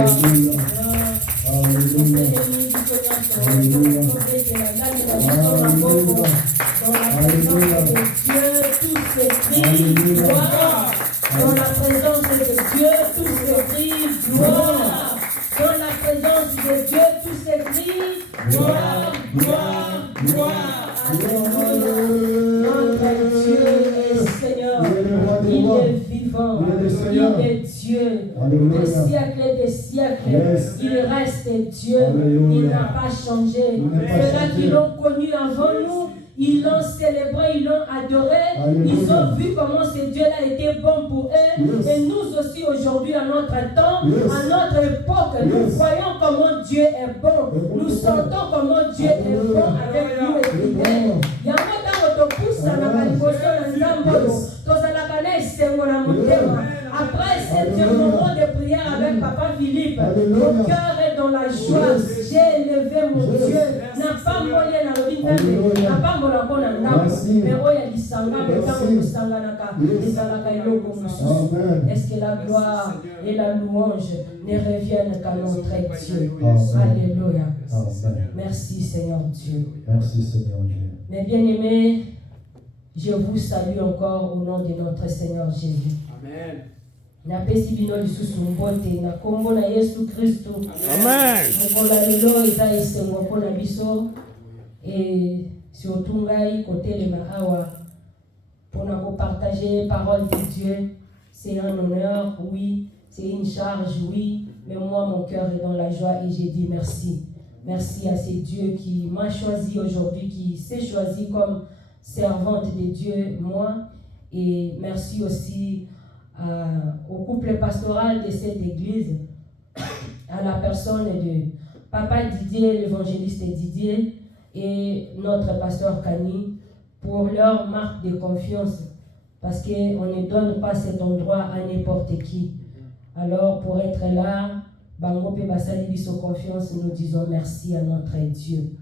Dans la présence de Dieu, tout s'écrit gloire. Dans la présence de Dieu, tout s'écrit gloire, gloire, gloire. Alléluia. Notre Dieu est Seigneur. Il est vivant. Il est Dieu. Des siècles et des siècles. Il reste Dieu. Il n'a pas changé. Ceux-là qui l'ont connu avant nous, ils l'ont célébré, ils l'ont adoré. Ils ont vu comment ce Dieu-là était bon pour eux. Et nous aussi aujourd'hui, à notre temps, à notre époque, nous voyons comment Dieu est bon. Nous sentons comment Dieu est bon avec nous et fidèle. Il y a un moment où tu pousses à la manifestation après ce moment de prière avec Papa Philippe, mon cœur est dans la joie. J'ai élevé mon Dieu. N'a pas molé dans le vide, n'a pas molé dans le mais oh, il y a du sang, est-ce que la gloire et la louange ne reviennent qu'à notre Dieu? Alléluia. Merci Seigneur Dieu. Merci Seigneur Dieu. Mes bien-aimés, je vous salue encore au nom de notre Seigneur Jésus. Amen. Napesi bino lisusu mbote na kombo na Yesu Kristo. Amen. Mokola lelo eza esengo mpona biso et surtout ngai kotelema awa mpona kopartager parole de Dieu. C'est un honneur, oui, c'est une charge, oui, mais moi mon cœur est dans la joie et j'ai dit merci. Merci à ce Dieu qui m'a choisi aujourd'hui, qui s'est choisi comme servante de Dieu, moi, et merci aussi au couple pastoral de cette église, à la personne de Papa Didier, l'évangéliste Didier, et notre pasteur Kani, pour leur marque de confiance, parce qu'on ne donne pas cet endroit à n'importe qui. Alors, pour être là, Bango pe basali biso confiance, nous disons merci à notre Dieu.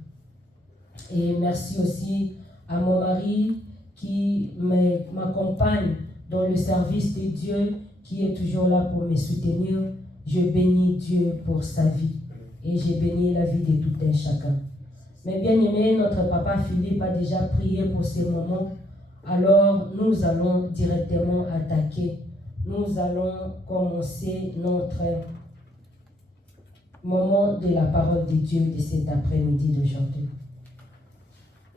Et merci aussi à mon mari qui m'accompagne dans le service de Dieu, qui est toujours là pour me soutenir. Je bénis Dieu pour sa vie et je bénis la vie de tout un chacun. Mais bien aimé, notre papa Philippe a déjà prié pour ce moment. Alors nous allons directement attaquer. Nous allons commencer notre moment de la parole de Dieu de cet après-midi d'aujourd'hui.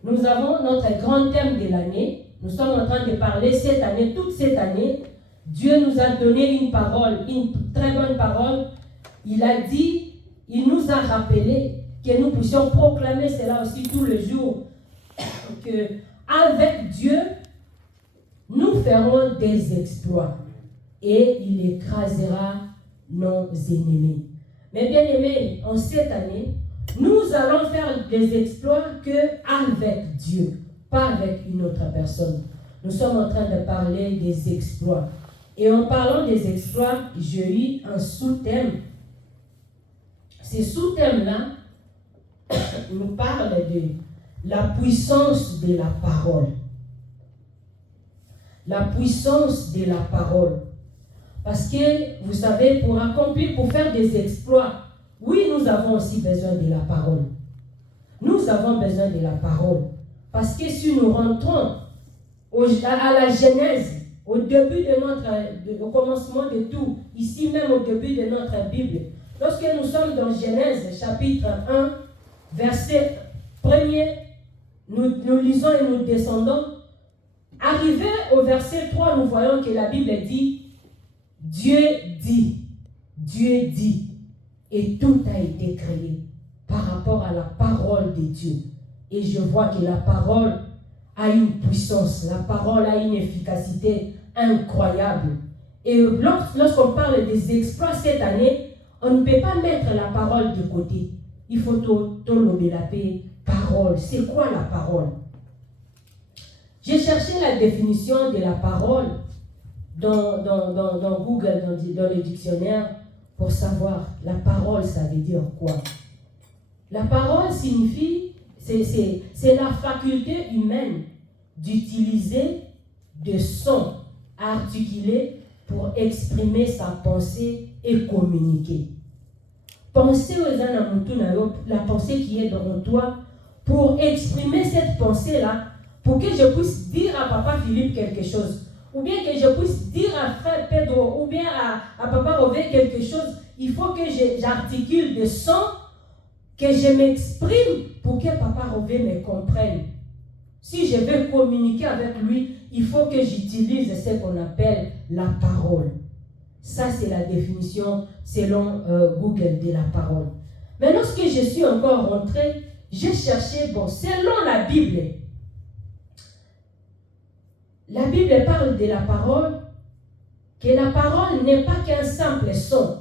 Nous avons notre grand thème de l'année. Nous sommes en train de parler cette année, toute cette année. Dieu nous a donné une parole, une très bonne parole. Il a dit, il nous a rappelé que nous puissions proclamer cela aussi tous les jours, que avec Dieu, nous ferons des exploits et il écrasera nos ennemis. Mais bien aimés, en cette année, nous allons faire des exploits qu'avec Dieu, pas avec une autre personne. Nous sommes en train de parler des exploits. Et en parlant des exploits, j'ai eu un sous-thème. Ce sous-thème-là nous parle de la puissance de la parole. La puissance de la parole. Parce que, vous savez, pour faire des exploits, oui, nous avons aussi besoin de la parole. Nous avons besoin de la parole. Parce que si nous rentrons à la Genèse, au début au commencement de tout, ici même au début de notre Bible, lorsque nous sommes dans Genèse, chapitre 1, verset 1er, nous lisons et nous descendons. Arrivé au verset 3, nous voyons que la Bible dit, Dieu dit, et tout a été créé par rapport à la parole de Dieu. Et je vois que la parole a une puissance, la parole a une efficacité incroyable. Et lorsqu'on parle des exploits cette année, on ne peut pas mettre la parole de côté. Il faut tout la paix. Parole, c'est quoi la parole? J'ai cherché la définition de la parole dans Google, dans le dictionnaire, pour savoir la parole, ça veut dire quoi? La parole signifie, c'est la faculté humaine d'utiliser des sons articulés pour exprimer sa pensée et communiquer. Pensez aux anamutu, la pensée qui est dans toi, pour exprimer cette pensée-là, pour que je puisse dire à Papa Philippe quelque chose, ou bien que je puisse dire à Frère Pedro, ou bien à Papa Rové quelque chose. Il faut que j'articule des sons, que je m'exprime pour que Papa Rové me comprenne. Si je veux communiquer avec lui, il faut que j'utilise ce qu'on appelle la parole. Ça, c'est la définition selon Google de la parole. Mais lorsque je suis encore rentré, j'ai cherché, selon la Bible parle de la parole, que la parole n'est pas qu'un simple son,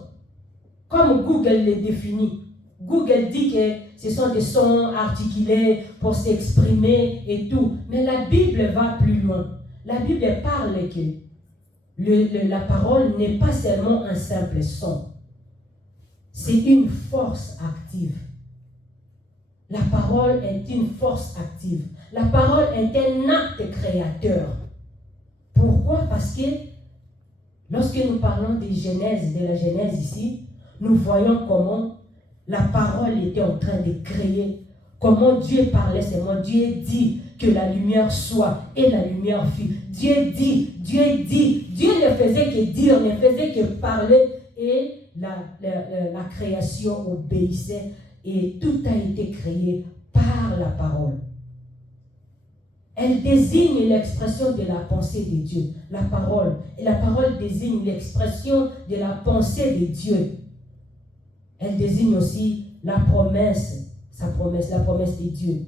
comme Google le définit. Google dit que ce sont des sons articulés pour s'exprimer et tout. Mais la Bible va plus loin. La Bible parle que la parole n'est pas seulement un simple son. C'est une force active. La parole est une force active. La parole est un acte créateur. Pourquoi? Parce que lorsque nous parlons de la Genèse ici, nous voyons comment la parole était en train de créer. Comment Dieu parlait seulement. Dieu dit que la lumière soit et la lumière fut. Dieu dit. Dieu ne faisait que dire, ne faisait que parler et la création obéissait et tout a été créé par la parole. Elle désigne l'expression de la pensée de Dieu, la parole. Et la parole désigne l'expression de la pensée de Dieu. Elle désigne aussi la promesse de Dieu,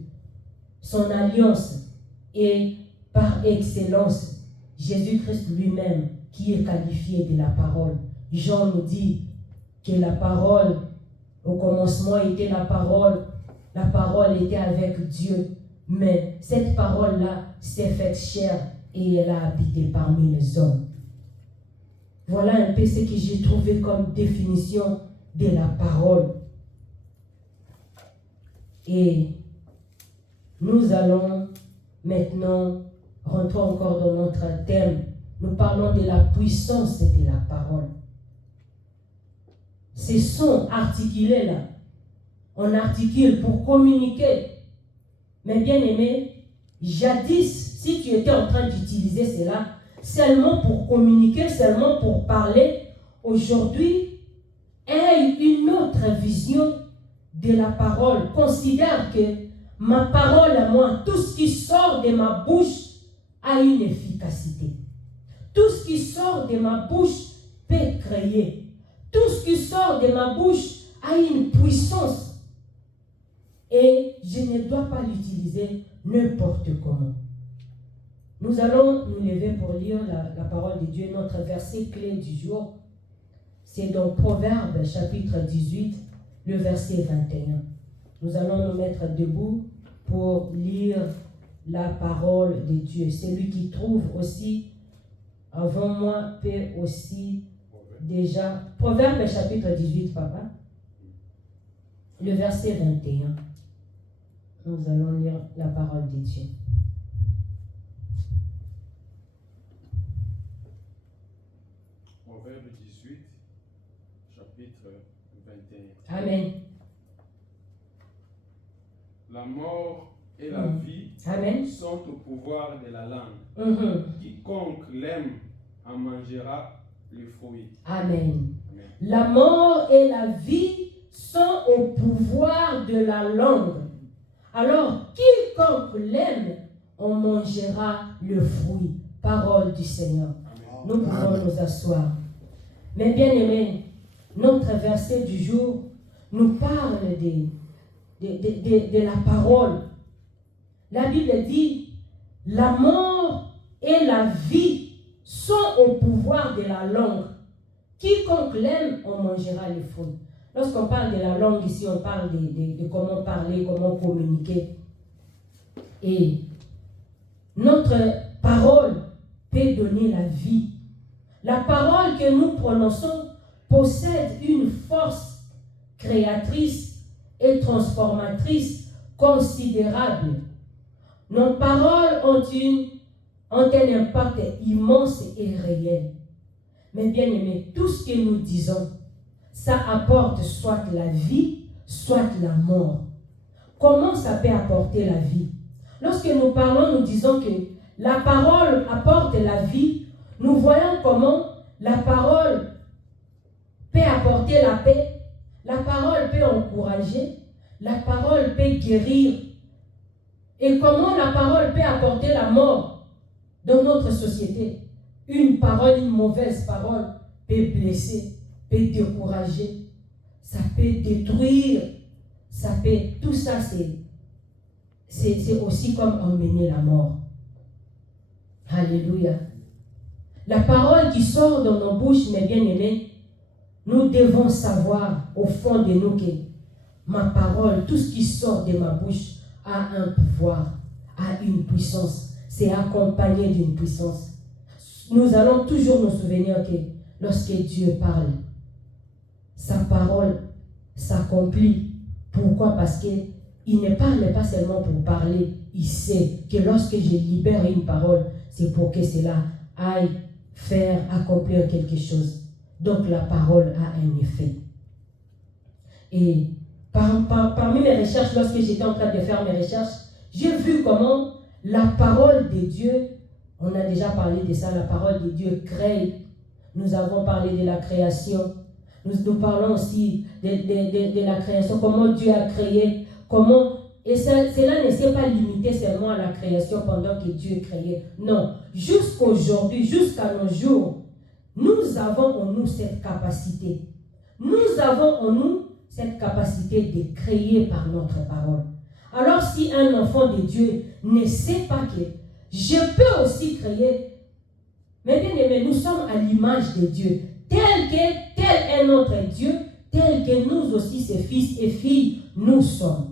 son alliance et par excellence, Jésus-Christ lui-même qui est qualifié de la parole. Jean nous dit que la parole, au commencement était la parole était avec Dieu, mais cette parole-là s'est faite chair et elle a habité parmi les hommes. Voilà un peu ce que j'ai trouvé comme définition de la parole. Et nous allons maintenant rentrer encore dans notre thème. Nous parlons de la puissance de la parole. Ces sons articulés là, on articule pour communiquer. Mais bien aimé, jadis, si tu étais en train d'utiliser cela seulement pour communiquer, seulement pour parler, aujourd'hui, aie une autre vision de la parole. Considère que ma parole à moi, tout ce qui sort de ma bouche a une efficacité. Tout ce qui sort de ma bouche peut créer. Tout ce qui sort de ma bouche a une puissance. Et je ne dois pas l'utiliser n'importe comment. Nous allons nous lever pour lire la parole de Dieu. Notre verset clé du jour, c'est dans Proverbes chapitre 18, le verset 21. Nous allons nous mettre debout pour lire la parole de Dieu. Celui qui trouve aussi avant moi peut aussi déjà. Proverbes chapitre 18, papa. Le verset 21. Nous allons lire la parole de Dieu. Proverbe 18, chapitre 21. Amen. La mort et la vie Amen. sont au pouvoir de la langue. Quiconque l'aime en mangera le fruit. Amen. Amen. La mort et la vie sont au pouvoir de la langue. Alors, quiconque l'aime, on mangera le fruit. Parole du Seigneur. Amen. Nous pouvons nous asseoir. Mais bien aimés, notre verset du jour nous parle de la parole. La Bible dit, la mort et la vie sont au pouvoir de la langue. Quiconque l'aime, on mangera les fruits. Lorsqu'on parle de la langue ici, on parle de comment parler, comment communiquer. Et notre parole peut donner la vie. La parole que nous prononçons possède une force créatrice et transformatrice considérable. Nos paroles ont un impact immense et réel. Mais bien aimé, tout ce que nous disons, ça apporte soit la vie, soit la mort. Comment ça peut apporter la vie? Lorsque nous parlons, nous disons que la parole apporte la vie. Nous voyons comment la parole peut apporter la paix, la parole peut encourager, la parole peut guérir. Et comment la parole peut apporter la mort dans notre société. Une parole, une mauvaise parole peut blesser, peut décourager, ça peut détruire, ça peut, tout ça c'est aussi comme emmener la mort. Alléluia. La parole qui sort de nos bouches, mes bien-aimés, nous devons savoir au fond de nous que ma parole, tout ce qui sort de ma bouche a un pouvoir, a une puissance. C'est accompagné d'une puissance. Nous allons toujours nous souvenir que lorsque Dieu parle, sa parole s'accomplit. Pourquoi? Parce qu'il ne parle pas seulement pour parler. Il sait que lorsque je libère une parole, c'est pour que cela aille faire accomplir quelque chose. Donc la parole a un effet. Et parmi mes recherches, lorsque j'étais en train de faire mes recherches, j'ai vu comment la parole de Dieu, on a déjà parlé de ça, la parole de Dieu crée. Nous avons parlé de la création. Nous parlons aussi de la création, comment Dieu a créé, comment, et cela ne s'est pas limité seulement à la création pendant que Dieu créait. Non, jusqu'aujourd'hui, jusqu'à nos jours, nous avons en nous cette capacité. Nous avons en nous cette capacité de créer par notre parole. Alors si un enfant de Dieu ne sait pas que je peux aussi créer, mais bien aimé, nous sommes à l'image de Dieu. Tel est notre Dieu, tel que nous aussi, ses fils et filles, nous sommes.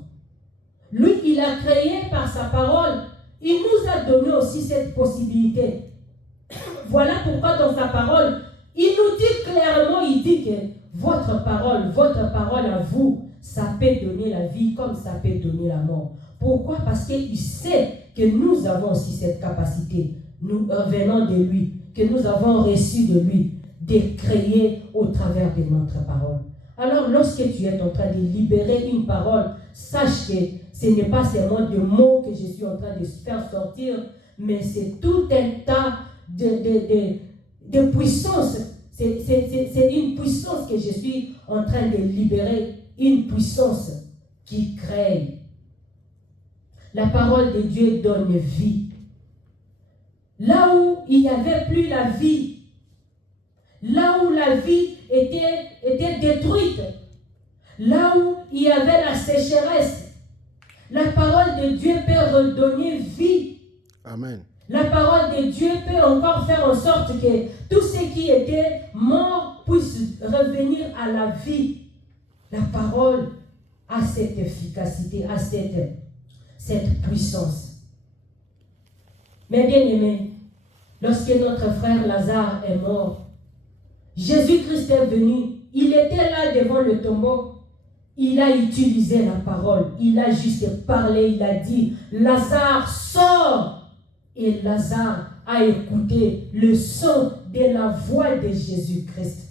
Lui, il a créé par sa parole. Il nous a donné aussi cette possibilité. Voilà pourquoi dans sa parole, il nous dit clairement, il dit que votre parole à vous, ça peut donner la vie comme ça peut donner la mort. Pourquoi? Parce qu'il sait que nous avons aussi cette capacité, nous venant de lui, que nous avons reçu de lui, de créer au travers de notre parole. Alors, lorsque tu es en train de libérer une parole, sache que ce n'est pas seulement des mots que je suis en train de faire sortir, mais c'est tout un tas de puissance. C'est une puissance que je suis en train de libérer, une puissance qui crée. La parole de Dieu donne vie. Là où il n'y avait plus la vie, là où la vie était détruite, là où il y avait la sécheresse, la parole de Dieu peut redonner vie. Amen. La parole de Dieu peut encore faire en sorte que tout ce qui était mort puisse revenir à la vie. La parole a cette efficacité, a cette puissance. Mais bien aimé, lorsque notre frère Lazare est mort, Jésus-Christ est venu, il était là devant le tombeau, il a utilisé la parole, il a juste parlé, il a dit, Lazare, sors! Et Lazare a écouté le son de la voix de Jésus-Christ.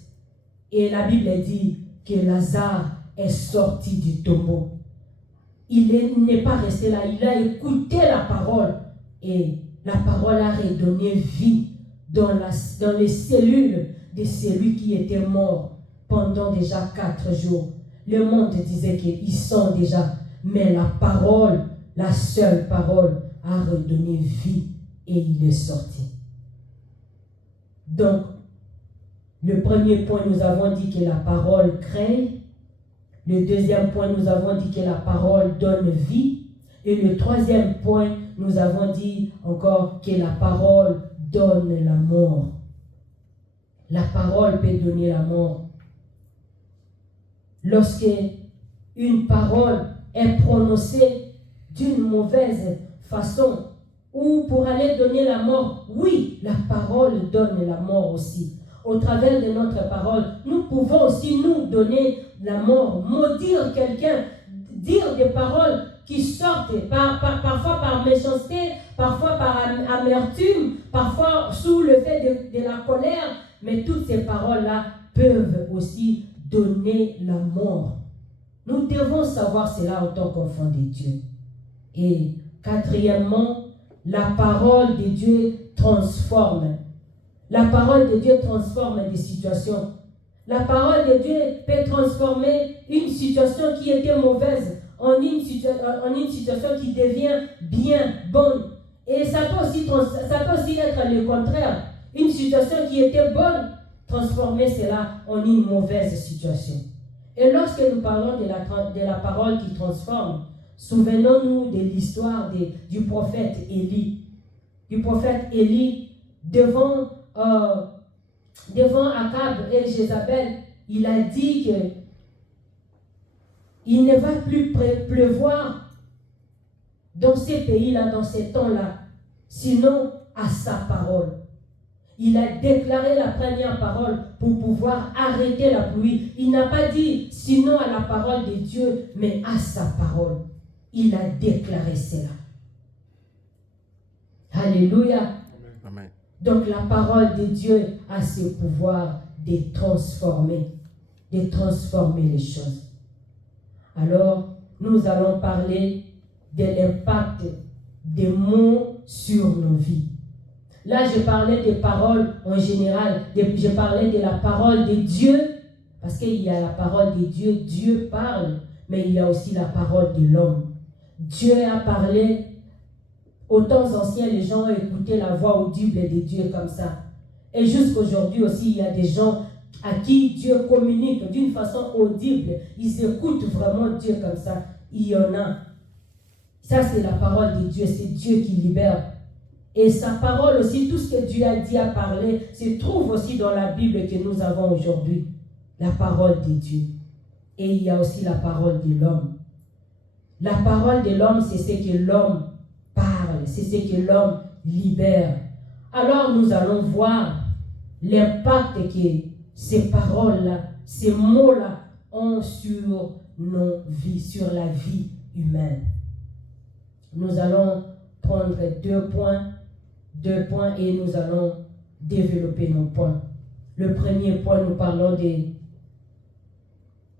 Et la Bible dit que Lazare est sorti du tombeau. Il n'est pas resté là, il a écouté la parole. Et la parole a redonné vie dans les cellules de celui qui était mort pendant déjà 4 jours. Le monde disait qu'ils sont déjà, mais la parole, la seule parole, a redonné vie et il est sorti. Donc, le premier point, nous avons dit que la parole crée. Le deuxième point, nous avons dit que la parole donne vie. Et le troisième point, nous avons dit encore que la parole donne la mort. La parole peut donner la mort. Lorsque une parole est prononcée d'une mauvaise façon ou pour aller donner la mort, oui, la parole donne la mort aussi. Au travers de notre parole, nous pouvons aussi nous donner la mort, maudire quelqu'un, dire des paroles qui sortent parfois par méchanceté, parfois par amertume, parfois sous le fait de la colère, mais toutes ces paroles-là peuvent aussi donner la mort. Nous devons savoir cela en tant qu'enfants de Dieu. Et quatrièmement, la parole de Dieu transforme. La parole de Dieu transforme des situations. La parole de Dieu peut transformer une situation qui était mauvaise en une situation qui devient bien, bonne. Et ça peut aussi être le contraire. Une situation qui était bonne, transformer cela en une mauvaise situation. Et lorsque nous parlons de la parole qui transforme, souvenons-nous de l'histoire du prophète Élie. Du prophète Élie devant Akab et Jézabel, il a dit que il ne va plus pleuvoir dans ces pays-là, dans ces temps-là, sinon à sa parole. Il a déclaré la première parole pour pouvoir arrêter la pluie. Il n'a pas dit sinon à la parole de Dieu, mais à sa parole. Il a déclaré cela. Alléluia. Amen. Donc la parole de Dieu a ce pouvoir de transformer les choses. Alors, nous allons parler de l'impact des mots sur nos vies. Là, je parlais des paroles en général, je parlais de la parole de Dieu, parce qu'il y a la parole de Dieu, Dieu parle, mais il y a aussi la parole de l'homme. Dieu a parlé. Aux temps anciens, les gens ont écouté la voix audible de Dieu comme ça. Et jusqu'aujourd'hui aussi, il y a des gens à qui Dieu communique d'une façon audible. Ils écoutent vraiment Dieu comme ça. Il y en a. Ça, c'est la parole de Dieu. C'est Dieu qui libère. Et sa parole aussi, tout ce que Dieu a dit à parler, se trouve aussi dans la Bible que nous avons aujourd'hui. La parole de Dieu. Et il y a aussi la parole de l'homme. La parole de l'homme, c'est ce que l'homme parle, c'est ce que l'homme libère. Alors nous allons voir l'impact que ces paroles-là, ces mots-là ont sur nos vies, sur la vie humaine. Nous allons prendre deux points et nous allons développer nos points. Le premier point, nous parlons de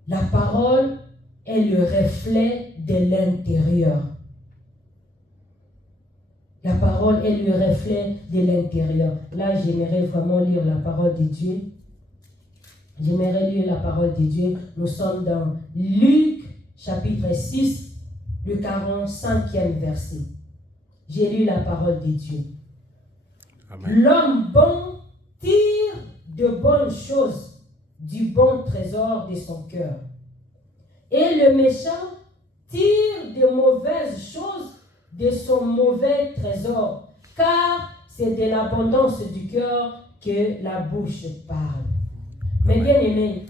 la parole est le reflet de l'intérieur. La parole est le reflet de l'intérieur. Là, j'aimerais vraiment lire la parole de Dieu. J'aimerais lire la parole de Dieu. Nous sommes dans Luc, chapitre 6, le 45e verset. J'ai lu la parole de Dieu. Amen. L'homme bon tire de bonnes choses du bon trésor de son cœur. Et le méchant tire de mauvaises choses de son mauvais trésor, car c'est de l'abondance du cœur que la bouche parle. Mais bien aimé,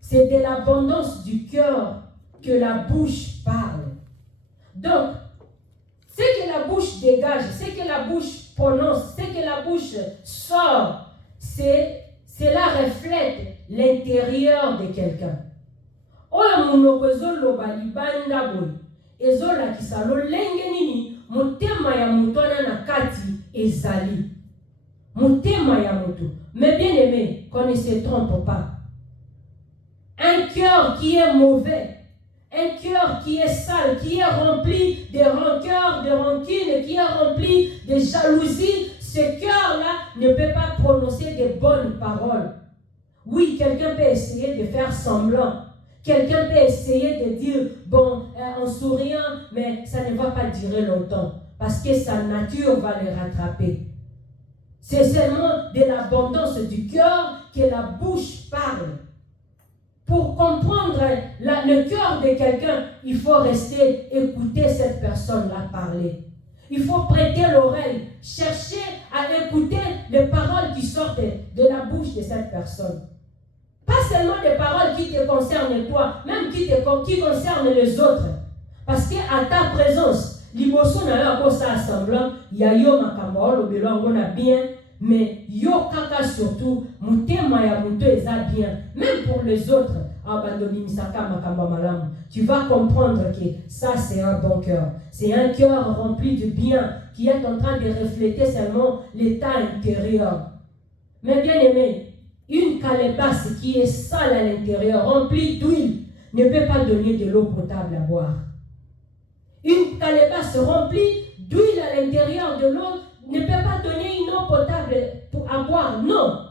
c'est de l'abondance du cœur que la bouche parle. Donc, ce que la bouche dégage, ce que la bouche prononce, ce que la bouche sort, cela reflète l'intérieur de quelqu'un. Oyo munokozo loba libanda boy. Ezola kisalo lenge nini mutema ya mutona na kati ezali. Mutema ya mutu. Mais bien aimé, qu'on ne se trompe pas. Un cœur qui est mauvais, un cœur qui est sale, qui est rempli de rancœur, de rancune, qui est rempli de jalousie, ce cœur-là ne peut pas prononcer de bonnes paroles. Oui, quelqu'un peut essayer de faire semblant. Quelqu'un peut essayer de dire, bon, en souriant, mais ça ne va pas durer longtemps. Parce que sa nature va le rattraper. C'est seulement de l'abondance du cœur que la bouche parle. Pour comprendre le cœur de quelqu'un, il faut rester, écouter cette personne-là parler. Il faut prêter l'oreille, chercher à écouter les paroles qui sortent de la bouche de cette personne. Pas seulement des paroles qui te concernent toi, même qui concernent les autres. Parce qu'à ta présence, liboso na yo akosa assemblant, ya yo makambo olobelo ngo na bien, mais yo kaka surtout, mutema ya muto eza bien. Même pour les autres, tu vas comprendre que ça c'est un bon cœur. C'est un cœur rempli de bien qui est en train de refléter seulement l'état intérieur. Mais bien aimé, Une calebasse qui est sale à l'intérieur, remplie d'huile, ne peut pas donner de l'eau potable à boire. Une calebasse remplie d'huile à l'intérieur de l'eau ne peut pas donner une eau potable à boire. Non.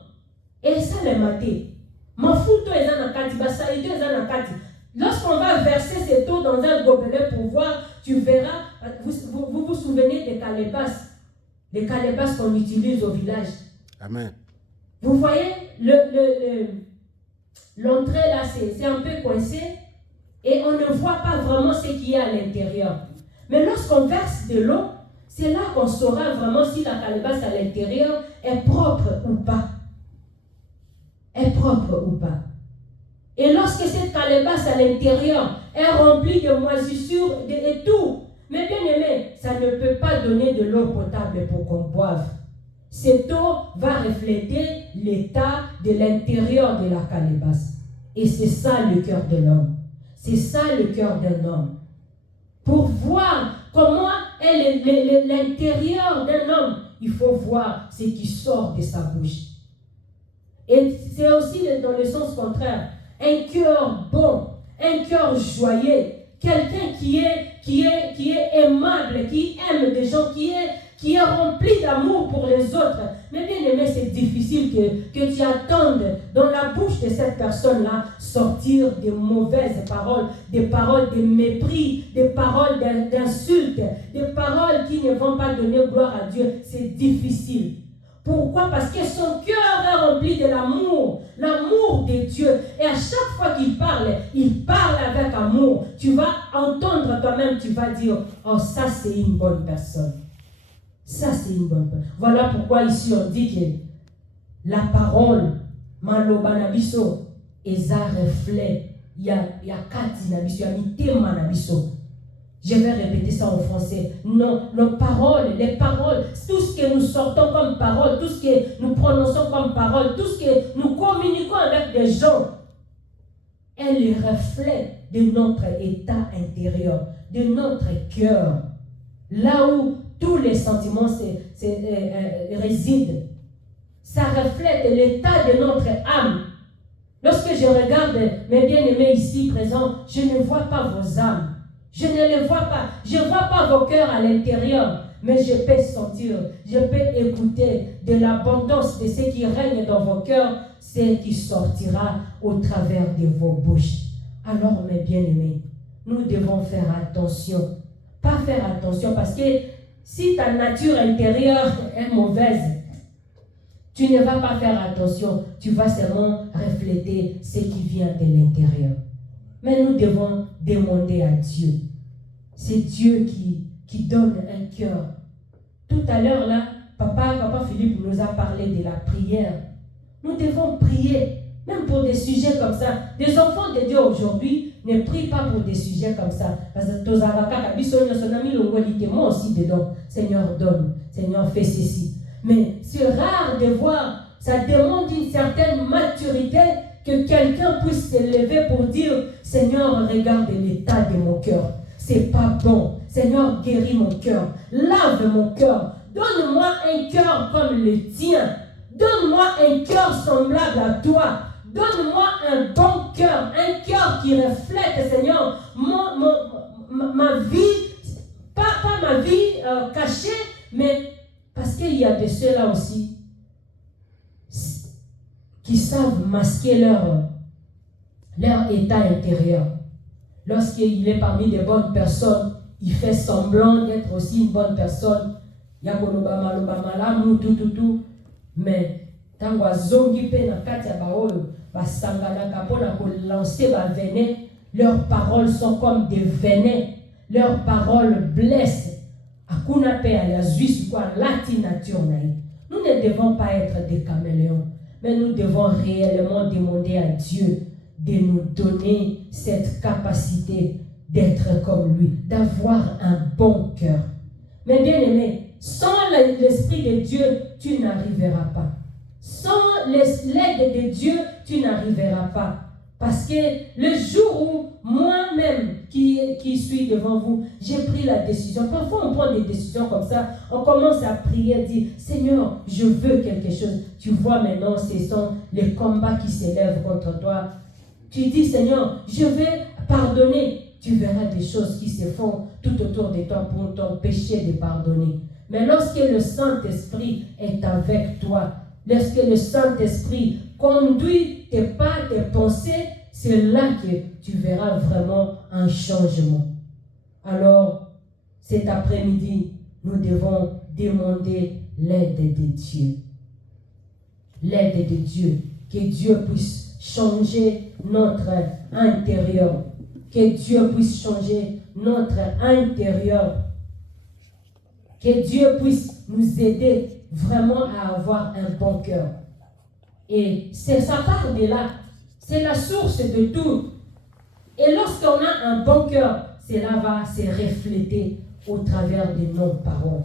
Et ça, les matés. Mafuto est en akati, basaïdo est en akati. Lorsqu'on va verser cette eau dans un gobelet pour voir, tu verras, vous souvenez des calebasses. Les calebasses qu'on utilise au village. Amen. Vous voyez, l'entrée là, c'est un peu coincé et on ne voit pas vraiment ce qu'il y a à l'intérieur. Mais lorsqu'on verse de l'eau, c'est là qu'on saura vraiment si la calebasse à l'intérieur est propre ou pas. Est propre ou pas. Et lorsque cette calebasse à l'intérieur est remplie de moisissures et tout, mais bien aimé, ça ne peut pas donner de l'eau potable pour qu'on boive. Cette eau va refléter l'état de l'intérieur de la calebasse. Et c'est ça le cœur de l'homme. C'est ça le cœur d'un homme. Pour voir comment est l'intérieur d'un homme, il faut voir ce qui sort de sa bouche. Et c'est aussi dans le sens contraire. Un cœur bon, un cœur joyeux, quelqu'un qui est aimable, qui aime des gens, qui est rempli d'amour pour les autres. Mais bien aimé, c'est difficile que tu attendes dans la bouche de cette personne-là sortir de mauvaises paroles, des paroles de mépris, des paroles d'insultes, des paroles qui ne vont pas donner gloire à Dieu. C'est difficile. Pourquoi? Parce que son cœur est rempli de l'amour de Dieu. Et à chaque fois qu'il parle avec amour. Tu vas entendre toi-même, tu vas dire, oh, ça c'est une bonne personne. Ça c'est une bonne personne. Voilà pourquoi ici on dit que la parole, maloba na biso, eza reflet, ya kati na biso, ya mitema na biso. Je vais répéter ça en français. Non, nos paroles, les paroles, tout ce que nous sortons comme parole, tout ce que nous prononçons comme parole, tout ce que nous communiquons avec des gens, est le reflet de notre état intérieur, de notre cœur. Là où tous les sentiments résident. Ça reflète l'état de notre âme. Lorsque je regarde mes bien-aimés ici présents, je ne vois pas vos âmes. Je ne les vois pas. Je ne vois pas vos cœurs à l'intérieur. Mais je peux sentir, je peux écouter de l'abondance de ce qui règne dans vos cœurs, ce qui sortira au travers de vos bouches. Alors, mes bien-aimés, nous devons faire attention. Pas faire attention parce que si ta nature intérieure est mauvaise, tu ne vas pas faire attention. Tu vas seulement refléter ce qui vient de l'intérieur. Mais nous devons demander à Dieu. C'est Dieu qui donne un cœur. Tout à l'heure, là, Papa Philippe nous a parlé de la prière. Nous devons prier, même pour des sujets comme ça. Des enfants de Dieu aujourd'hui ne prient pas pour des sujets comme ça. Parce que moi aussi dedans. Seigneur, donne. Seigneur, fais ceci. Mais c'est rare de voir, ça demande une certaine maturité que quelqu'un puisse se lever pour dire, Seigneur, regarde l'état de mon cœur. C'est pas bon. Seigneur, guéris mon cœur. Lave mon cœur. Donne-moi un cœur comme le tien. Donne-moi un cœur semblable à toi. Donne-moi un bon cœur. Un cœur qui reflète, Seigneur, ma vie. Pas ma vie cachée, mais parce qu'il y a de ceux-là aussi qui savent masquer leur état intérieur. Lorsqu'il est parmi des bonnes personnes, il fait semblant d'être aussi une bonne personne. Il y a tout. Mais quand leurs paroles sont comme des venins. Leurs paroles blessent. Nous ne devons pas être des caméléons, mais nous devons réellement demander à Dieu de nous donner cette capacité d'être comme lui, d'avoir un bon cœur. Mais bien aimé, sans l'Esprit de Dieu, tu n'arriveras pas. Sans l'aide de Dieu, tu n'arriveras pas. Parce que le jour où moi-même, qui qui suis devant vous, j'ai pris la décision. Parfois, on prend des décisions comme ça. On commence à prier, dire, Seigneur, je veux quelque chose. Tu vois maintenant, ce sont les combats qui s'élèvent contre toi. Tu dis, Seigneur, je vais pardonner. Tu verras des choses qui se font tout autour de toi pour t'empêcher de pardonner. Mais lorsque le Saint-Esprit est avec toi, lorsque le Saint-Esprit conduit tes pas, tes pensées, c'est là que tu verras vraiment un changement. Alors, cet après-midi, nous devons demander l'aide de Dieu. L'aide de Dieu. Que Dieu puisse changer notre intérieur. Que Dieu puisse changer notre intérieur. Que Dieu puisse nous aider vraiment à avoir un bon cœur. Et ça part de là. C'est la source de tout. Et lorsqu'on a un bon cœur, cela va se refléter au travers de nos paroles.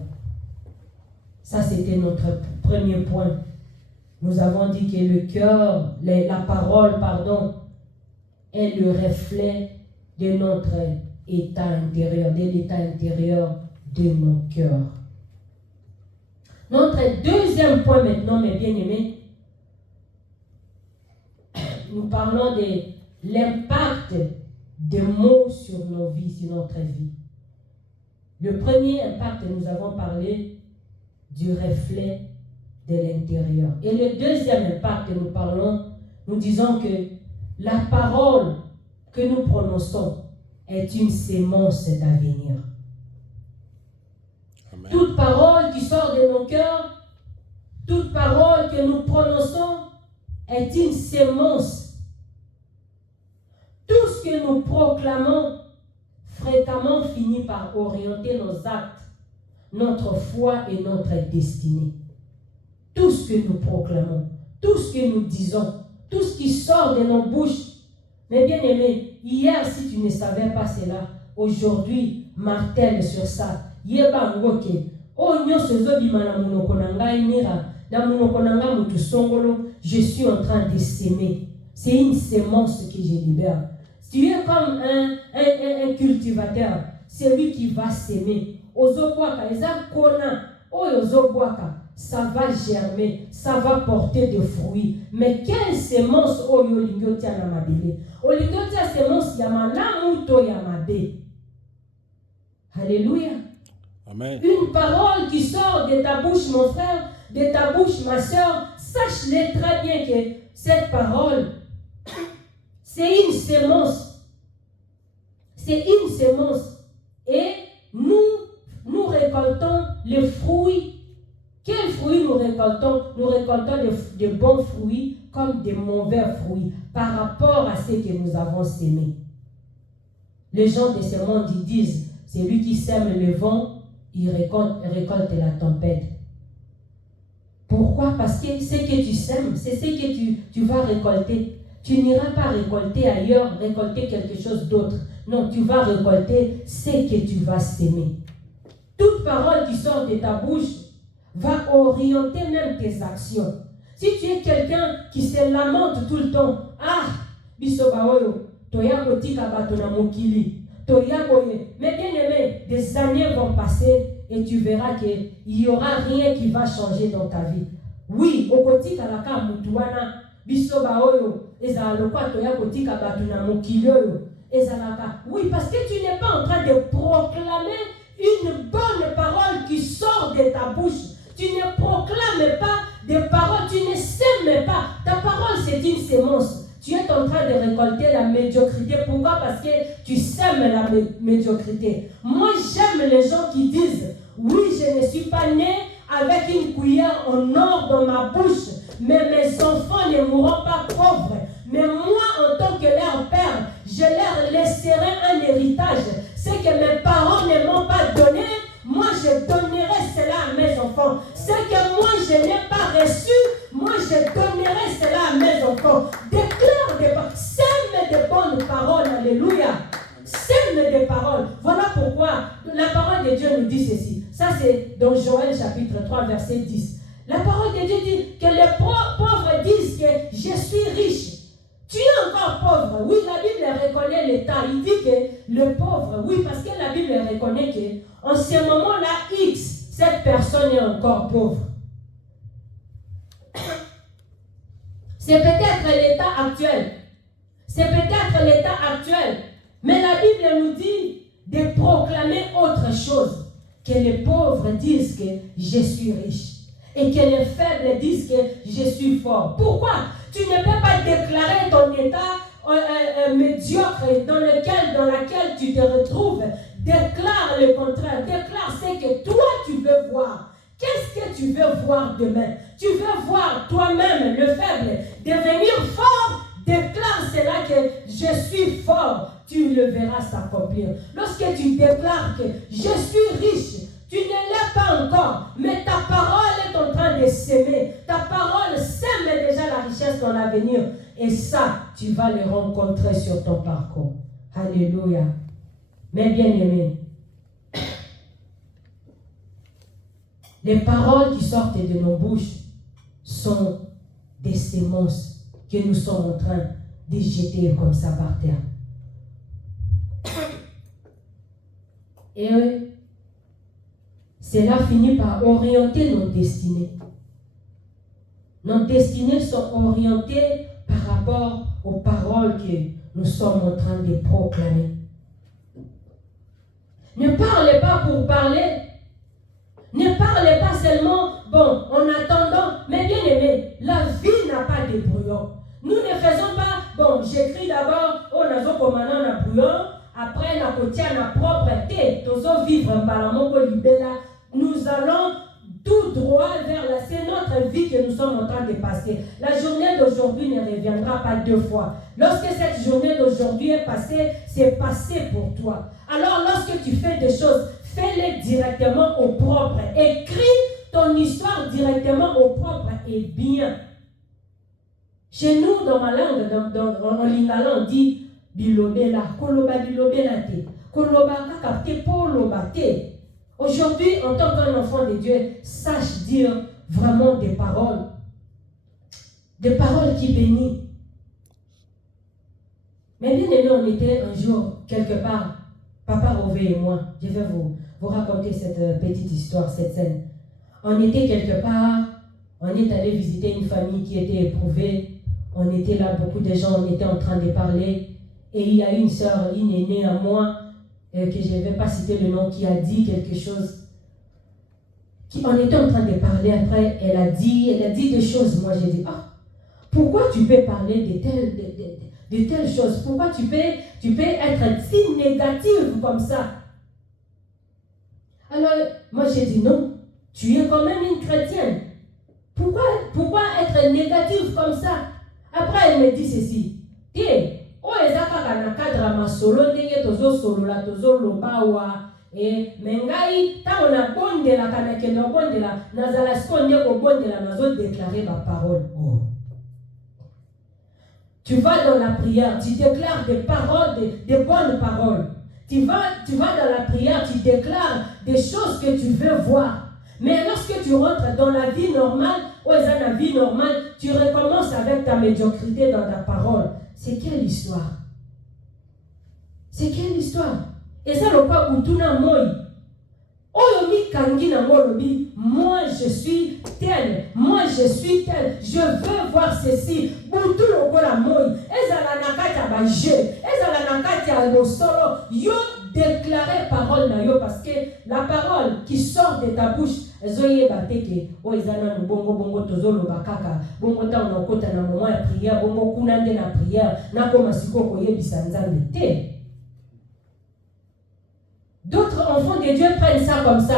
Ça, c'était notre premier point. Nous avons dit que le cœur, la parole, est le reflet de notre état intérieur, de l'état intérieur de nos cœurs. Notre deuxième point maintenant, mes bien-aimés, nous parlons de l'impact des mots sur nos vies, sur notre vie. Le premier impact, nous avons parlé du reflet de l'intérieur. Et le deuxième impact, nous disons que la parole que nous prononçons est une sémence d'avenir. Amen. Toute parole qui sort de nos cœurs, toute parole que nous prononçons est une sémence. Tout ce que nous proclamons fréquemment finit par orienter nos actes, notre foi et notre destinée. Tout ce que nous proclamons, tout ce que nous disons, tout ce qui sort de nos bouches. Mais bien aimé, hier, si tu ne savais pas cela, aujourd'hui, martèle sur ça. Yeba ngoke, oh nyosozo bimana munoko nanga imira, na munoko nanga mutu songolo, je suis en train de s'aimer. C'est une sémence que je libère. Tu es comme un cultivateur, c'est lui qui va s'aimer. Ozobwaka, ezakona, oyozobwaka. Ça va germer, ça va porter des fruits. Mais quelle sémence oyolingotia na mabele? Olingotia sémence yamalamu to yamabe. Alléluia. Amen. Une parole qui sort de ta bouche, mon frère, de ta bouche, ma soeur, sache-le très bien que cette parole, c'est une sémence. C'est une sémence. Et nous récoltons les fruits. Quels fruits nous récoltons? Nous récoltons de bons fruits comme de mauvais fruits par rapport à ce que nous avons sémé. Les gens de ce monde ils disent, c'est lui qui sème le vent, il récolte la tempête. Pourquoi? Parce que ce que tu sèmes, c'est ce que tu vas récolter. Tu n'iras pas récolter ailleurs, récolter quelque chose d'autre. Non, tu vas récolter ce que tu vas s'aimer. Toute parole qui sort de ta bouche va orienter même tes actions. Si tu es quelqu'un qui se lamente tout le temps, bisobaoyo, toya kotika bato na mokili, toya boye. Mais bien aimé, des années vont passer et tu verras qu'il n'y aura rien qui va changer dans ta vie. Oui, okotika laka mutuana, bisobaoyo, ezalokwa toya kotika bato na mokili oyo, ezalaka. Oui, parce que tu n'es pas en train de proclamer une bonne parole qui sort de ta bouche. Tu ne proclames pas des paroles, tu ne sèmes pas. Ta parole, c'est une sémence. Tu es en train de récolter la médiocrité. Pourquoi? Parce que tu sèmes la médiocrité. Moi, j'aime les gens qui disent, oui, je ne suis pas né avec une cuillère en or dans ma bouche, mais mes enfants ne mourront pas pauvres. Mais moi, en tant que leur père, je leur laisserai un héritage. Ce que mes parents ne m'ont pas donné, moi, je donnerai cela à mes enfants. Ce que moi, je n'ai pas reçu, moi, je donnerai cela à mes enfants. Déclare des paroles. Sème des bonnes paroles. Alléluia. Sème des paroles. Voilà pourquoi la parole de Dieu nous dit ceci. Ça, c'est dans Joël chapitre 3, verset 10. La parole de Dieu dit que les pauvres disent que je suis riche. Tu es encore pauvre. Oui, la Bible reconnaît l'état. Il dit que le pauvre, oui, parce que la Bible reconnaît qu'en ce moment-là, X, cette personne est encore pauvre. C'est peut-être l'état actuel. C'est peut-être l'état actuel. Mais la Bible nous dit de proclamer autre chose. Que les pauvres disent que je suis riche. Et que les faibles disent que je suis fort. Pourquoi? Tu ne peux pas déclarer ton état médiocre dans laquelle tu te retrouves. Déclare le contraire. Déclare ce que toi tu veux voir. Qu'est-ce que tu veux voir demain? Tu veux voir toi-même, le faible, devenir fort? Déclare cela que je suis fort. Tu le verras s'accomplir. Lorsque tu déclares que je suis riche, tu ne l'es pas encore, mais ta parole est en train de s'aimer. Ta parole sème déjà la richesse dans l'avenir. Et ça, tu vas le rencontrer sur ton parcours. Alléluia. Mais bien aimé, les paroles qui sortent de nos bouches sont des semences que nous sommes en train de jeter comme ça par terre. Et cela finit par orienter nos destinées. Nos destinées sont orientées par rapport aux paroles que nous sommes en train de proclamer. Ne parlez pas pour parler. Ne parlez pas seulement, bon, en attendant, mais bien aimé, la vie n'a pas de brouillon. Nous ne faisons pas, bon, j'écris d'abord, on a zo commandant na brouillon, après na kotia na propreté, tozo vivre mbalamoko libela. Nous allons tout droit vers la, c'est notre vie que nous sommes en train de passer. La journée d'aujourd'hui ne reviendra pas deux fois. Lorsque cette journée d'aujourd'hui est passée, c'est passé pour toi. Alors lorsque tu fais des choses, fais-les directement au propre. Écris ton histoire directement au propre et bien. Chez nous, dans ma langue, en lingala, on dit bilobela, koloba bilobela te, koloba kakapte poloba te. Aujourd'hui, en tant qu'un enfant de Dieu, sache dire vraiment des paroles qui bénissent. Mais bien aimé, on était un jour quelque part, Papa Rové et moi, je vais vous raconter cette petite histoire, cette scène. On était quelque part, on est allé visiter une famille qui était éprouvée. On était là, beaucoup de gens, on était en train de parler. Et il y a une sœur, une aînée à moi, que je ne vais pas citer le nom, qui a dit quelque chose. On était en train de parler, après, elle a dit des choses. Moi, j'ai dit, pourquoi tu peux parler de telles choses? Pourquoi tu peux être si négative comme ça? Alors, moi, j'ai dit, non, tu es quand même une chrétienne. Pourquoi être négative comme ça? Après, elle me dit ceci. Tiens, cadre ma solo ndenge tozo solo la tozo lobawa mengai ta on a bondela kana kendo bondela nazala skonde ko bondela nazo déclarer ma parole. Tu vas dans la prière, tu déclares des paroles, des bonnes paroles. Tu vas dans la prière, tu déclares des choses que tu veux voir. Mais lorsque tu rentres dans la vie normale, la vie normale, tu recommences avec ta médiocrité dans ta parole. C'est quelle histoire? C'est quelle histoire? Et ça, le pas Boutuna Moi. Oyomi Kangi Namolobi, moi je suis tel, moi je suis tel, je veux voir ceci. Boutou Lokola Moi. Ezala Nakata Baje, Ezala Nakata Bosolo. Yo déclarer parole na yo parce que la parole qui sort de ta bouche, Zoye Bateke, Oizana Bongo Bongo Tozolo Bakaka, Bongo ta on okota na moment ya prière, Bongo Kunande na prière, Nako Masiko Koye Bisanzambe te. D'autres enfants de Dieu prennent ça comme ça.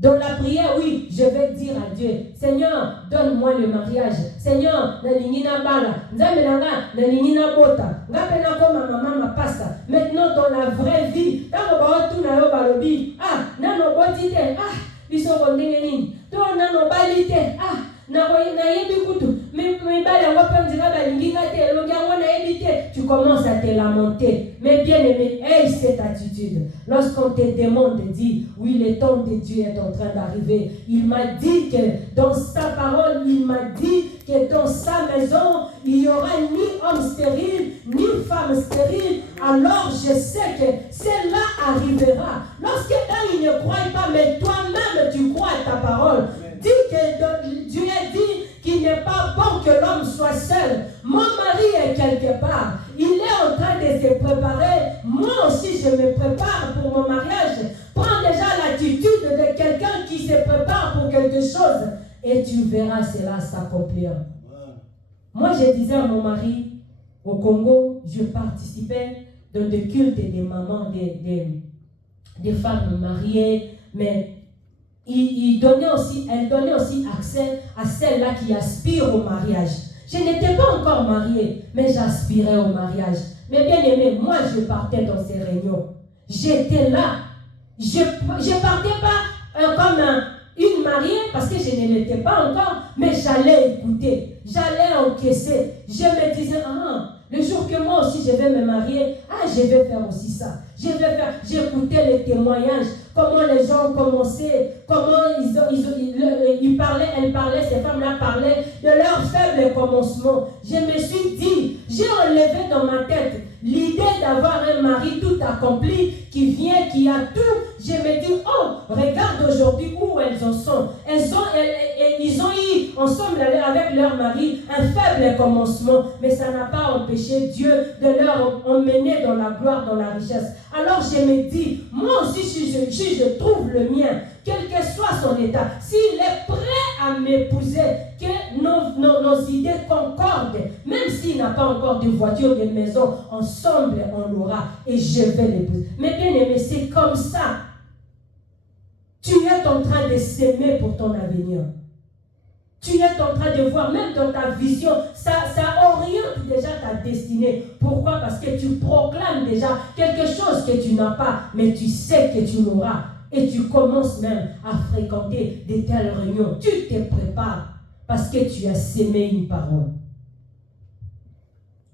Dans la prière, oui, je vais dire à Dieu, Seigneur, donne-moi le mariage. Seigneur, naningina bala, nzamenanga, naningina bota, ngapena koma maman ma passa. Maintenant, dans la vraie vie, dans le baotu na yo balobi, nano botite, biso kondenge nini, to nano balite, na yebi kutu, mais bala wapen dira balinginga te, longa wana ebite, tu commences à te lamenter. Mais bien aimé, aie cette attitude. Lorsqu'on te demande de dire, oui, le temps de Dieu est en train d'arriver. Il m'a dit que dans sa parole, il m'a dit que dans sa maison, il n'y aura ni homme stérile, ni femme stérile, alors je sais que cela arrivera. Lorsque eux, ils ne croient pas, mais toi-même, tu crois à ta parole. Dis que Dieu a dit qu'il n'est pas bon que l'homme soit seul. Mon mari est quelque part. Il est en train de se préparer. Moi aussi, je me prépare pour mon mariage. Prends déjà l'attitude de quelqu'un qui se prépare pour quelque chose et tu verras cela s'accomplir. Moi, je disais à mon mari, au Congo, je participais dans des cultes des mamans, des femmes mariées, mais elle donnait aussi accès à celles-là qui aspirent au mariage. Je n'étais pas encore mariée, mais j'aspirais au mariage. Mais bien aimé, moi je partais dans ces réunions. J'étais là. Je ne partais pas comme une mariée parce que je ne l'étais pas encore, mais j'allais écouter, j'allais encaisser. Je me disais, le jour que moi aussi je vais me marier, je vais faire aussi ça. J'écoutais les témoignages, comment les gens commençaient, comment elles parlaient, ces femmes-là parlaient de leur faible commencement. Je me suis dit, j'ai enlevé dans ma tête l'idée d'avoir un mari tout accompli, qui vient, qui a tout. Je me dis, regarde aujourd'hui où elles en sont. Ils ont eu ensemble avec leur mari un faible commencement, mais ça n'a pas empêché Dieu de leur emmener dans la gloire, dans la richesse. Alors je me dis, moi aussi si je trouve le mien, quel que soit son état, s'il est prêt à m'épouser, que nos idées concordent, même s'il n'a pas encore de voiture, de maison, ensemble on l'aura et je vais l'épouser. Mais bien aimé, c'est comme ça. Tu es en train de s'aimer pour ton avenir. Tu es en train de voir, même dans ta vision, ça oriente déjà ta destinée. Pourquoi? Parce que tu proclames déjà quelque chose que tu n'as pas, mais tu sais que tu l'auras. Et tu commences même à fréquenter de telles réunions. Tu te prépares parce que tu as sémé une parole.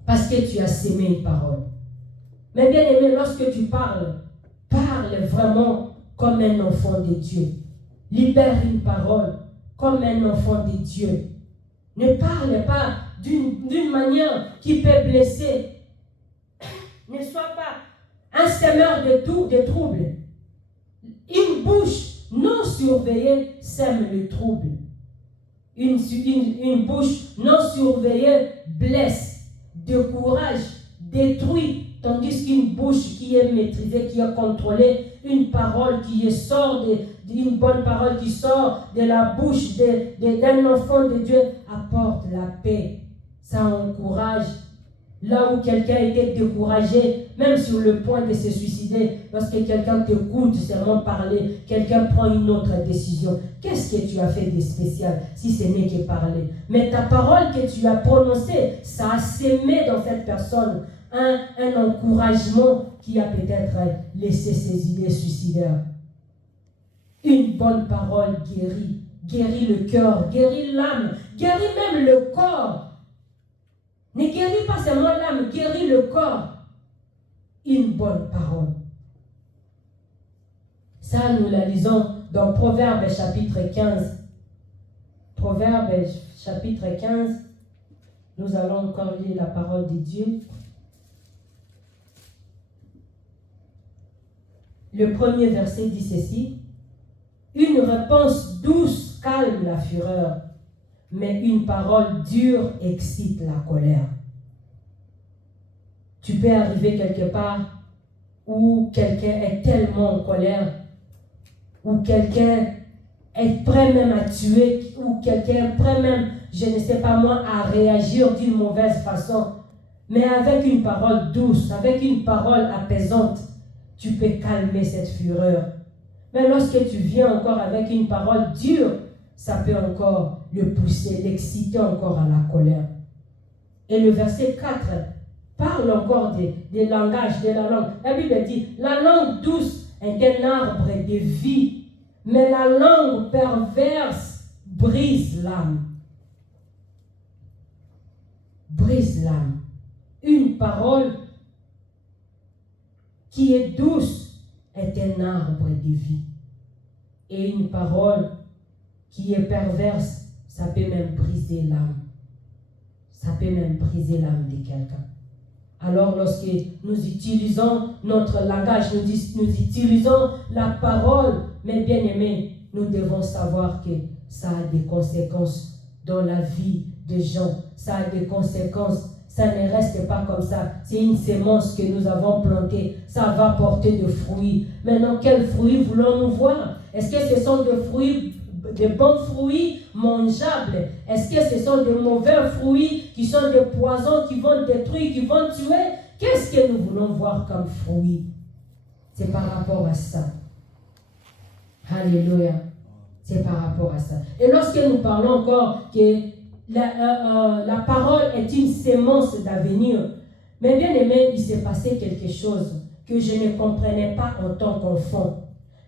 Parce que tu as sémé une parole. Mais bien aimé, lorsque tu parle vraiment comme un enfant de Dieu. Libère une parole comme un enfant de Dieu. Ne parle pas d'une manière qui peut blesser. Ne sois pas un semeur de troubles. Une bouche non surveillée sème le trouble. Une bouche non surveillée blesse, décourage, détruit. Tandis qu'une bouche qui est maîtrisée, qui est contrôlée, une parole qui sort d'une bonne parole qui sort de la bouche d'un enfant de Dieu apporte la paix. Ça encourage. Là où quelqu'un était découragé, même sur le point de se suicider, lorsque quelqu'un t'écoute seulement parler, quelqu'un prend une autre décision. Qu'est-ce que tu as fait de spécial si ce n'est que parler? Mais ta parole que tu as prononcée, ça a sémé dans cette personne un encouragement qui a peut-être laissé ses idées suicidaires. Une bonne parole guérit le cœur, guérit l'âme, guérit même le corps. Ne guérit pas seulement l'âme, guérit le corps. Une bonne parole. Ça, nous la lisons dans Proverbes chapitre 15. Proverbes chapitre 15. Nous allons encore lire la parole de Dieu. Le premier verset dit ceci. Une réponse douce calme la fureur, mais une parole dure excite la colère. Tu peux arriver quelque part où quelqu'un est tellement en colère, où quelqu'un est prêt même à tuer, où quelqu'un est prêt même, je ne sais pas moi, à réagir d'une mauvaise façon. Mais avec une parole douce, avec une parole apaisante, tu peux calmer cette fureur. Mais lorsque tu viens encore avec une parole dure, ça peut encore le pousser, l'exciter encore à la colère. Et le verset 4 parle encore des langages, de la langue. La Bible dit, la langue douce est un arbre de vie, mais la langue perverse brise l'âme. Brise l'âme. Une parole qui est douce est un arbre de vie. Et une parole qui est perverse, ça peut même briser l'âme. ça peut même briser l'âme de quelqu'un. Alors lorsque nous utilisons notre langage, nous utilisons la parole, mes bien-aimés, nous devons savoir que ça a des conséquences dans la vie des gens. Ça a des conséquences. Ça ne reste pas comme ça. C'est une sémence que nous avons plantée. Ça va porter des fruits. Maintenant, quels fruits voulons-nous voir? Est-ce que ce sont des fruits, des bons fruits mangeables? Est-ce que ce sont des mauvais fruits qui sont des poisons qui vont détruire, qui vont tuer? Qu'est-ce que nous voulons voir comme fruits? C'est par rapport à ça. Alléluia. C'est par rapport à ça. Et lorsque nous parlons encore que la parole est une sémence d'avenir, mais bien aimé, il s'est passé quelque chose que je ne comprenais pas en tant qu'enfant.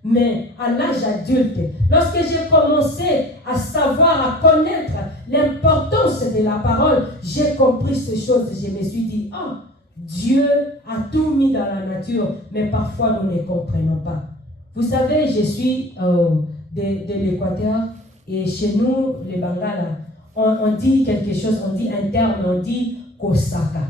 Mais à l'âge adulte, lorsque j'ai commencé à savoir, à connaître l'importance de la parole, j'ai compris ces choses. Je me suis dit, oh, Dieu a tout mis dans la nature, mais parfois nous ne comprenons pas. Vous savez, je suis de l'Équateur et chez nous, les Bangala, on dit quelque chose, on dit un terme, on dit Kosaka.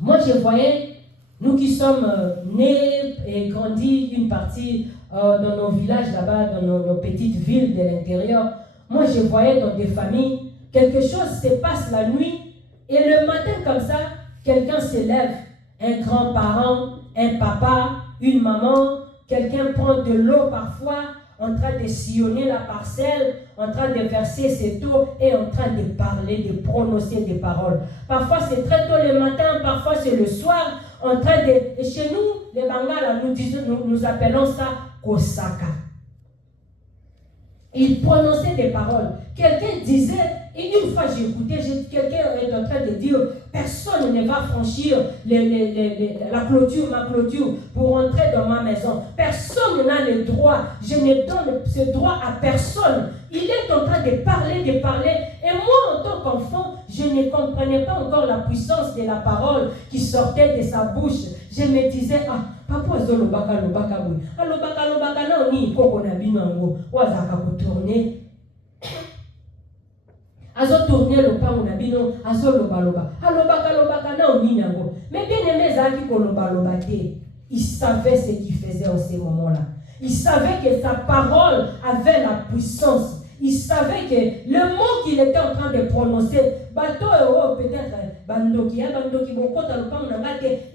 Moi, je voyais, nous qui sommes nés et grandis une partie dans nos villages là-bas, dans nos petites villes de l'intérieur, moi, je voyais dans des familles, quelque chose se passe la nuit et le matin comme ça, quelqu'un se lève, un grand-parent, un papa, une maman, quelqu'un prend de l'eau parfois, en train de sillonner la parcelle, en train de verser cette eau et en train de parler, de prononcer des paroles. Parfois c'est très tôt le matin, parfois c'est le soir, en train de... Et chez nous, les Bangala, nous appelons ça Kosaka. Il prononçait des paroles. Quelqu'un disait, et une fois j'ai écouté, quelqu'un est en train de dire, personne ne va franchir la clôture, ma clôture, pour entrer dans ma maison. Personne n'a le droit. Je ne donne ce droit à personne. Il est en train de parler. Et moi, en tant qu'enfant, je ne comprenais pas encore la puissance de la parole qui sortait de sa bouche. Je me disais, ah, papa zolobaka lobaka boy. Alobaka na oni koko na bino ngo. Wazaka ko tourner. Azo tourner le pango na bino, azo loba. Alobaka na oni nango. Mais bien aimé zaki ko loba te. Il savait ce qu'il faisait en ces moments-là. Il savait que sa parole avait la puissance. Il savait que le mot qu'il était en train de prononcer, bateau peut-être,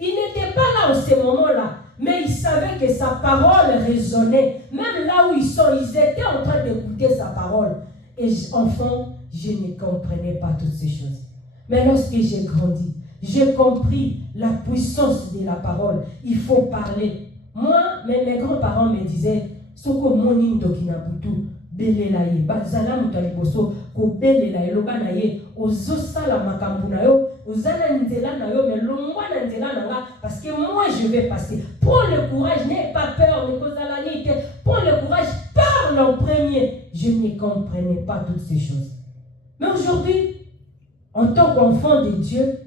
il n'était pas là en ces moments-là. Mais il savait que sa parole résonnait. Même là où ils sont, ils étaient en train d'écouter sa parole. Et enfant, je ne comprenais pas toutes ces choses. Mais lorsque j'ai grandi, j'ai compris la puissance de la parole. Il faut parler. Moi, mes grands-parents me disaient, Soko moni ndokinabutu, belelaye, bazala mutaliboso, ko belelaye, lobanaye, ozosala makambu na yo, ozala nzela na yo, mais longwa na nzela na nga, parce que moi je vais passer. Prends le courage, n'aie pas peur, ne kozala nite, prends le courage, parle en premier. Je ne comprenais pas toutes ces choses. Mais aujourd'hui, en tant qu'enfant de Dieu,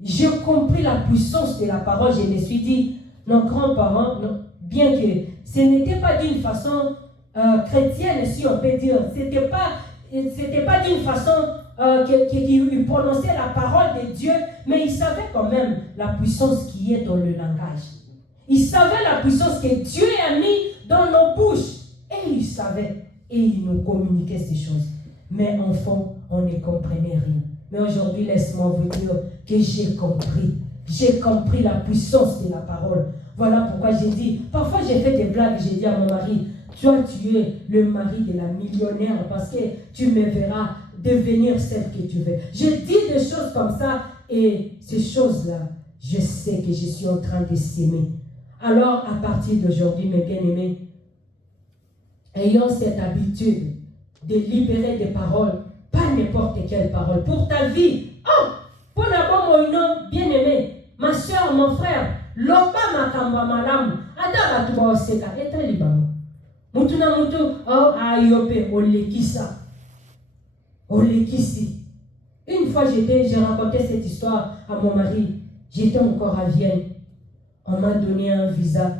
j'ai compris la puissance de la parole. Je me suis dit, nos grands-parents, bien que ce n'était pas d'une façon chrétienne, si on peut dire, c'était pas d'une façon qu'ils prononçaient la parole de Dieu, mais ils savaient quand même la puissance qui est dans le langage. Ils savaient la puissance que Dieu a mis dans nos bouches. Et ils savaient, et ils nous communiquaient ces choses. Mais enfant, on ne comprenait rien. Mais aujourd'hui, laisse-moi vous dire que j'ai compris. J'ai compris la puissance de la parole. Voilà pourquoi j'ai dit, parfois j'ai fait des blagues, j'ai dit à mon mari, toi tu es le mari de la millionnaire parce que tu me verras devenir celle que tu veux. Je dis des choses comme ça et ces choses-là, je sais que je suis en train de s'aimer. Alors à partir d'aujourd'hui, mes bien-aimés, ayant cette habitude de libérer des paroles, pas n'importe quelle parole, pour ta vie. Oh, pour d'abord mon nom bien-aimé, ma soeur, mon frère, loba makamba malamu, adaba tuba oseka, etre libano. Mutuna mutu, oh, ayope, olekisa. Olekisi. Une fois j'ai raconté cette histoire à mon mari, j'étais encore à Vienne. On m'a donné un visa.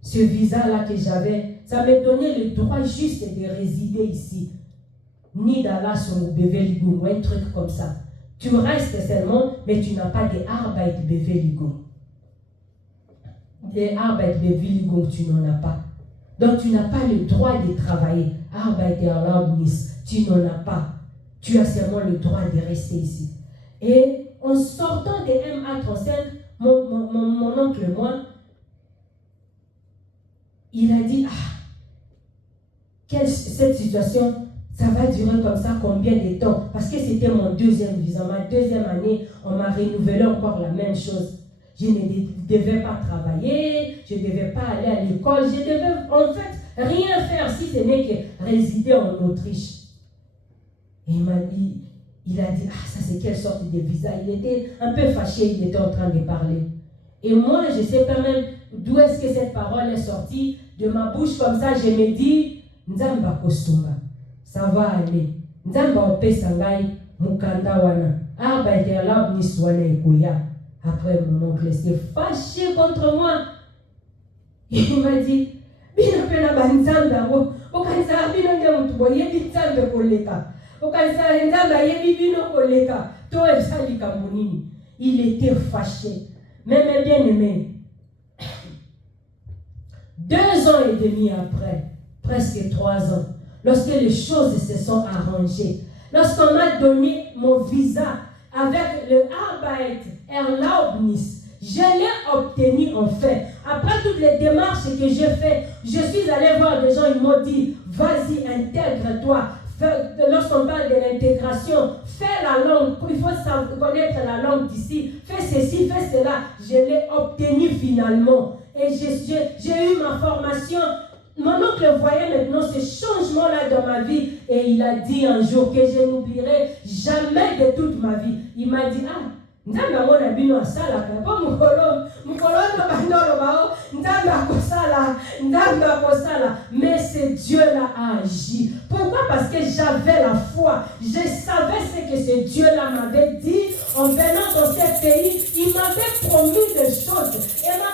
Ce visa-là que j'avais, ça m'a donné le droit juste de résider ici. Ni Dallas ou Beverly Hills, un truc comme ça. Tu restes seulement, mais tu n'as pas de Arbeitsbewilligung. Des Arbeitsbewilligung, tu n'en as pas. Donc tu n'as pas le droit de travailler. Arbeiterlaubnis, tu n'en as pas. Tu as seulement le droit de rester ici. Et en sortant de MA35, mon oncle et moi, il a dit, cette situation, ça va durer comme ça combien de temps? Parce que c'était mon deuxième visa. Ma deuxième année, on m'a renouvelé encore la même chose. Je ne devais pas travailler, je ne devais pas aller à l'école, je devais en fait rien faire si ce n'est que résider en Autriche. Et il a dit, ça c'est quelle sorte de visa? Il était un peu fâché, il était en train de parler. Et moi, je ne sais pas même d'où est-ce que cette parole est sortie. De ma bouche comme ça, je me dis, Nzamba Kostunga, ça va aller. Nzamba Opesangai, Mukanda Wana, Arbeiterlaubnis Wana Ekuya. Après, mon oncle s'est fâché contre moi. Il m'a dit, Bina pena banzanda wo, okanza bino ndia mutubo yebi tsambe koleka. Okanza nzamba yebi bino koleka. To ebsali kambunini. Il était fâché. Mais mes bien-aimés, 2 ans et demi après, presque 3 ans, lorsque les choses se sont arrangées, lorsqu'on m'a donné mon visa avec le Arbeiterlaubnis, je l'ai obtenu en fait. Après toutes les démarches que j'ai faites, je suis allé voir des gens, ils m'ont dit, vas-y, intègre-toi. Lorsqu'on parle de l'intégration, fais la langue, il faut connaître la langue d'ici, fais ceci, fais cela. Je l'ai obtenu finalement. Et j'ai eu ma formation. Mon oncle voyait maintenant ce changement-là dans ma vie. Et il a dit un jour que je n'oublierai jamais de toute ma vie. Il m'a dit, Nzamba mona bino asala kwa mukolo no bandolo bao Nzamba kosala mais ce Dieu là a agi. Pourquoi? Parce que j'avais la foi. Je savais ce que ce Dieu là m'avait dit en venant dans ce pays. Il m'avait promis des choses. Et ma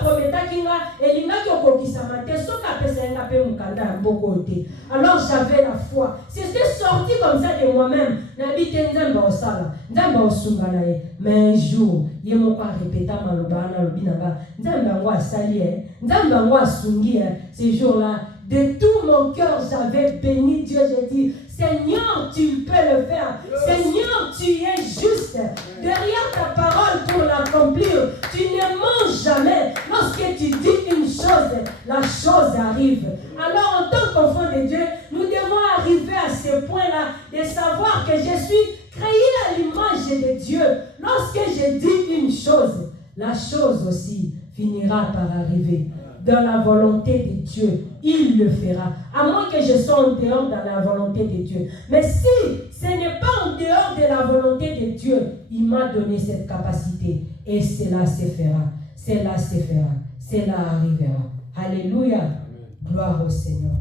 prometa kinga elinga kokokisa mate soka pesa nga pe mukanda bokote. Alors j'avais la foi. C'était sorti comme ça de moi-même. N'habite Nzamba osala, Nzamba osunga nae. Mais un jour, il m'a pas répété malobana lobinanga. Nzamba ngwa sali Nzamba ngwa sungi ce jour-là, de tout mon cœur, j'avais béni Dieu. J'ai dit, Seigneur, tu peux le faire. Seigneur, tu es juste. Derrière ta parole pour l'accomplir, tu ne mens jamais. Lorsque tu dis une chose, la chose arrive. Alors, en tant qu'enfant de Dieu, nous devons arriver à ce point-là de savoir que je suis créé à l'image de Dieu. Lorsque je dis une chose, la chose aussi finira par arriver. Dans la volonté de Dieu, il le fera. À moins que je sois en dehors dans la volonté de Dieu. Mais si ce n'est pas en dehors de la volonté de Dieu, il m'a donné cette capacité. Et cela se fera. Cela se fera. Cela arrivera. Alléluia. Amen. Gloire au Seigneur.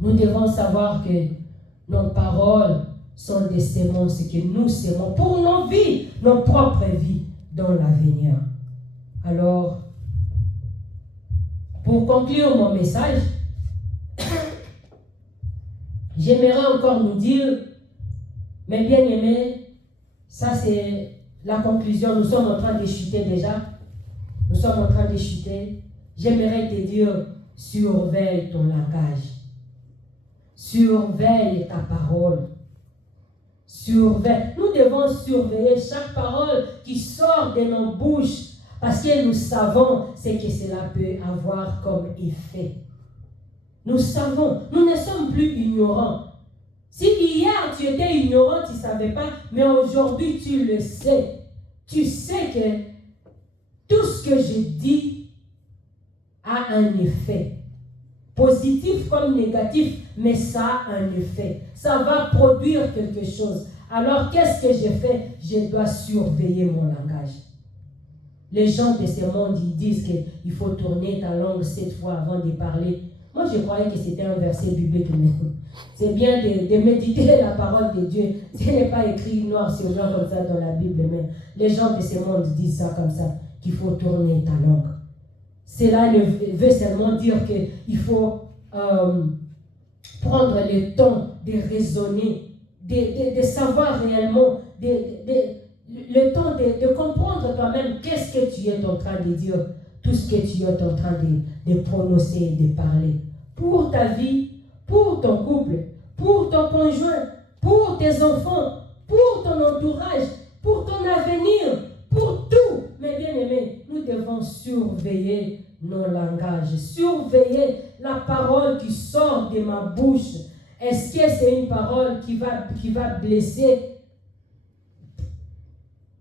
Nous devons savoir que nos paroles sont des semences que nous sémons pour nos vies, nos propres vies dans l'avenir. Alors, pour conclure mon message, j'aimerais encore nous dire, mes bien-aimés, ça c'est la conclusion, nous sommes en train de chuter déjà. Nous sommes en train de chuter. J'aimerais te dire, surveille ton langage. Surveille ta parole. Surveille. Nous devons surveiller chaque parole qui sort de nos bouches parce que nous savons ce que cela peut avoir comme effet. Nous savons. Nous ne sommes plus ignorants. Si hier tu étais ignorant, tu ne savais pas, mais aujourd'hui tu le sais. Tu sais que tout ce que je dis a un effet. Positif comme négatif, mais ça a un effet. Ça va produire quelque chose. Alors, qu'est-ce que je fais? Je dois surveiller mon langage. Les gens de ce monde, ils disent qu'il faut tourner ta langue 7 fois avant de parler. Moi, je croyais que c'était un verset biblique. C'est bien de méditer la parole de Dieu. Ce n'est pas écrit noir sur blanc comme ça dans la Bible, mais les gens de ce monde disent ça comme ça, qu'il faut tourner ta langue. Cela veut seulement dire qu'il faut prendre le temps de raisonner, de savoir réellement, le temps de comprendre toi-même qu'est-ce que tu es en train de dire, tout ce que tu es en train de prononcer, de parler. Pour ta vie, pour ton couple, pour ton conjoint, pour tes enfants, pour ton entourage, pour ton avenir, pour tout. Mes bien-aimés, nous devons surveiller nos langages, surveiller la parole qui sort de ma bouche. Est-ce que c'est une parole qui va blesser?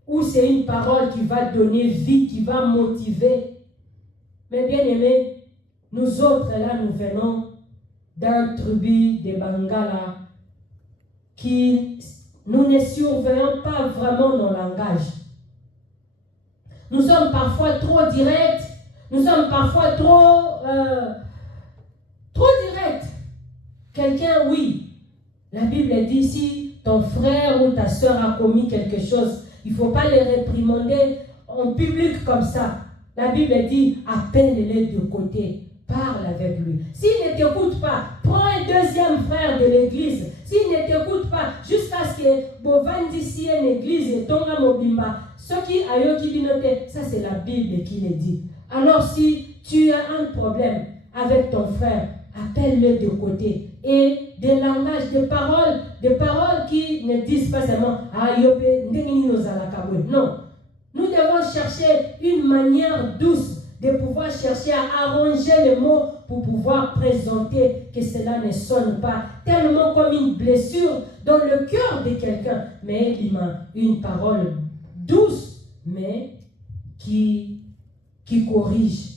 Ou c'est une parole qui va donner vie, qui va motiver? Mes bien-aimés, nous autres là, nous venons d'un tribu de Bangala qui, nous ne surveillons pas vraiment nos langages. Nous sommes parfois trop directs, nous sommes parfois trop directs. Quelqu'un, oui, la Bible dit si ton frère ou ta soeur a commis quelque chose, il ne faut pas les réprimander en public comme ça. La Bible dit appelle-les de côté, parle avec lui. S'il ne t'écoute pas, prends un deuxième frère de l'église. S'il ne t'écoute pas, jusqu'à ce que Bovan d'ici une église et Tonga Mobimba, ce qui a qui binote, ça c'est la Bible qui le dit. Alors si tu as un problème avec ton frère, appelle-le de côté. Et des langages, des paroles qui ne disent pas seulement non. Nous devons chercher une manière douce de pouvoir chercher à arranger les mots pour pouvoir présenter que cela ne sonne pas tellement comme une blessure dans le cœur de quelqu'un, mais une parole douce, mais qui corrige.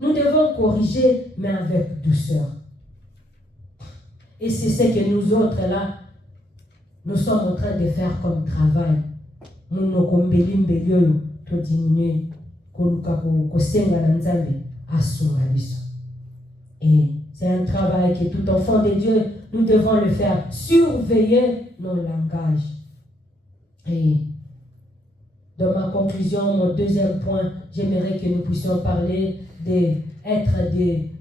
Nous devons corriger, mais avec douceur. Et c'est ce que nous autres là, nous sommes en train de faire comme travail. Nous nous combelim belio to diminuer ko senga na nzambe asunga biso. Et c'est un travail que tout enfant de Dieu, nous devons le faire. Surveiller nos langages. Et dans ma conclusion, mon deuxième point, j'aimerais que nous puissions parler d'être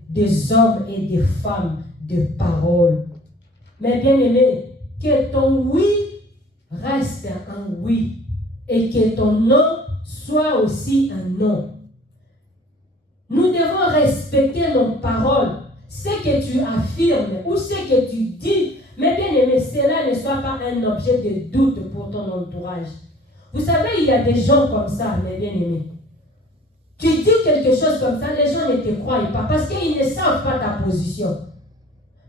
des hommes et des femmes de parole. Mais bien aimé, que ton oui reste un oui et que ton non soit aussi un non. Nous devons respecter nos paroles, ce que tu affirmes ou ce que tu dis. Mais bien aimé, cela ne soit pas un objet de doute pour ton entourage. Vous savez, il y a des gens comme ça, mes bien aimés. Tu dis quelque chose comme ça, les gens ne te croient pas parce qu'ils ne savent pas ta position.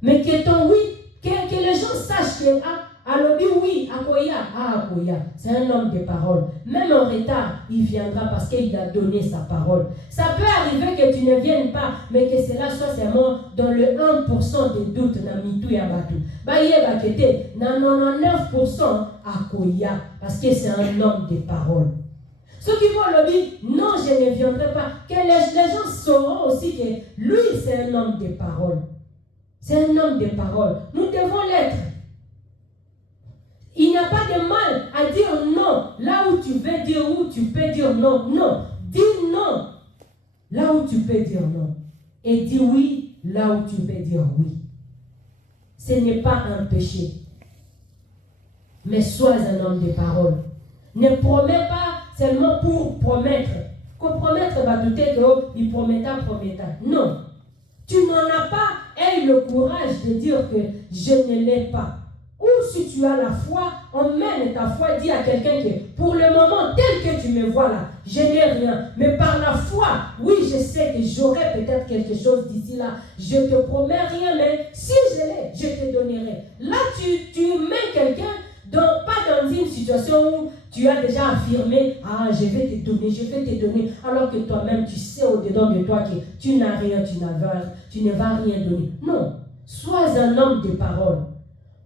Mais que ton oui, que les gens sachent que Alobi oui, Akoya, c'est un homme de parole. Même en retard, il viendra parce qu'il a donné sa parole. Ça peut arriver que tu ne viennes pas, mais que cela soit seulement dans le 1% de doute na mitu ya batu. Baye bakete na 99% Akoya parce que c'est un homme de parole. Ceux qui vont le dire, non, je ne viendrai pas. Que les gens sauront aussi que lui, c'est un homme de parole. C'est un homme de parole. Nous devons l'être. Il n'y a pas de mal à dire non là où tu veux dire, où tu peux dire non. Non. Dis non là où tu peux dire non. Et dis oui là où tu peux dire oui. Ce n'est pas un péché. Mais sois un homme de parole. Ne promets pas seulement pour promettre. Qu'on promettre, il promettra. Non. Tu n'en as pas le courage de dire que je ne l'ai pas. Ou si tu as la foi, emmène ta foi, dis à quelqu'un que pour le moment, tel que tu me vois là, je n'ai rien. Mais par la foi, oui, je sais que j'aurai peut-être quelque chose d'ici là. Je ne te promets rien, mais si je l'ai, je te donnerai. Là, tu mets quelqu'un pas dans une situation où tu as déjà affirmé, je vais te donner, alors que toi-même, tu sais au-dedans de toi que tu n'as rien, tu ne vas rien donner. Non, sois un homme de parole.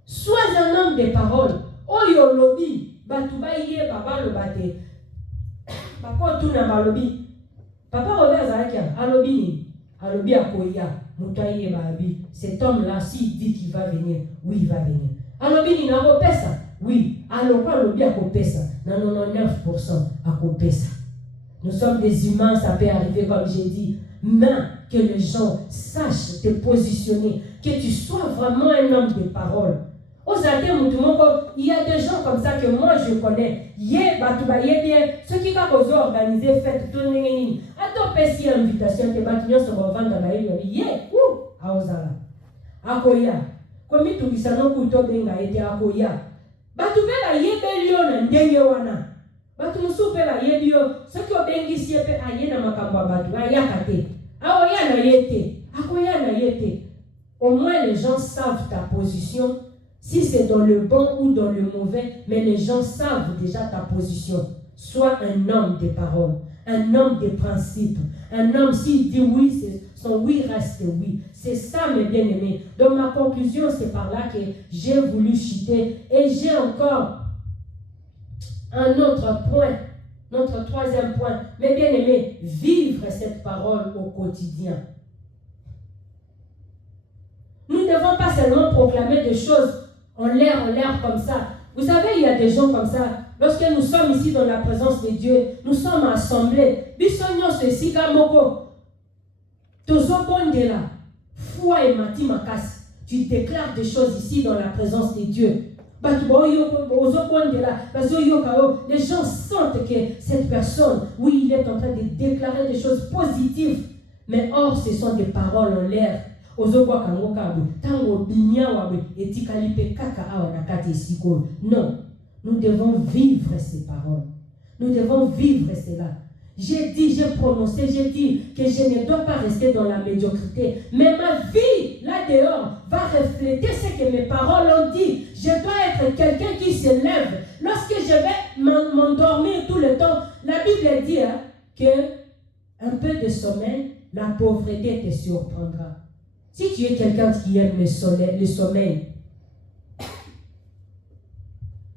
Sois un homme de parole. Oyo lobi, batuba iye baba lobate. Bako tu na balobi. Papa revers à alobi ni. Alobi akoya. Mutaye babi. Cet homme-là, s'il dit qu'il va venir, oui, il va venir. Alobi ni na kopesa. Oui. Alors alobi akopesa. Na 99% akopesa. Nous sommes des humains, ça peut arriver comme j'ai dit. Mais que les gens sachent te positionner. Que tu sois vraiment un homme de parole. Il y a des gens comme ça que moi je connais. Ceux qui ont organisé fête, attends, si invitation, que Batignon se revend dans la Akoya. Comme tu dis, ça n'a pas été Akoya. Batubela yebelio na ndenge wana. Batu musupela yebio, soki obengisi yepe ayena makambo batu ayakate. Aoya na yete, akoya na yete. Au moins les gens savent ta position, si c'est dans le bon ou dans le mauvais, mais les gens savent déjà ta position. Sois un homme de parole, un homme de principe, un homme s'il dit oui, son oui reste oui. C'est ça mes bien-aimés. Donc ma conclusion, c'est par là que j'ai voulu chuter. Et j'ai encore un autre point, notre troisième point. Mes bien-aimés, vivre cette parole au quotidien. Nous ne devons pas seulement proclamer des choses en l'air comme ça. Vous savez, il y a des gens comme ça. Lorsque nous sommes ici dans la présence de Dieu, nous sommes assemblés. Bisogno ceci gamoko. Tozobondela. Foi et mati makasi. Tu déclares des choses ici dans la présence de Dieu. Les gens sentent que cette personne, oui, il est en train de déclarer des choses positives. Mais or, ce sont des paroles en l'air. Non, nous devons vivre ces paroles. Nous devons vivre cela. J'ai dit, j'ai prononcé, j'ai dit que je ne dois pas rester dans la médiocrité. Mais ma vie, là dehors, va refléter ce que mes paroles ont dit. Je dois être quelqu'un qui se lève. Lorsque je vais m'endormir tout le temps, la Bible dit que un peu de sommeil, la pauvreté te surprendra. Si tu es quelqu'un qui aime le sommeil,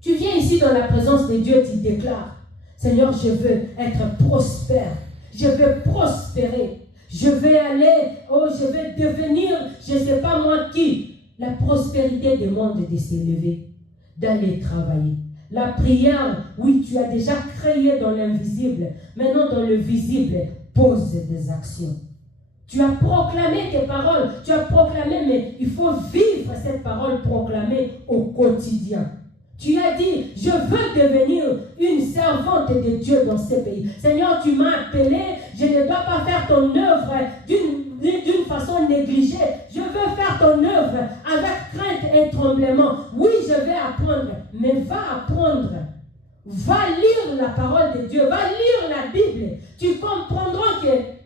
tu viens ici dans la présence de Dieu, tu déclares, Seigneur, je veux être prospère, je veux prospérer, je vais aller, je vais devenir, je ne sais pas moi qui. La prospérité demande de s'élever, d'aller travailler. La prière, oui, tu as déjà créé dans l'invisible, maintenant dans le visible, pose des actions. Tu as proclamé tes paroles, tu as proclamé, mais il faut vivre cette parole proclamée au quotidien. Tu as dit, je veux devenir une servante de Dieu dans ce pays. Seigneur, tu m'as appelé, je ne dois pas faire ton œuvre d'une façon négligée. Je veux faire ton œuvre avec crainte et tremblement. Oui, je vais apprendre, mais va apprendre. Va lire la parole de Dieu, va lire la Bible. Tu comprendras que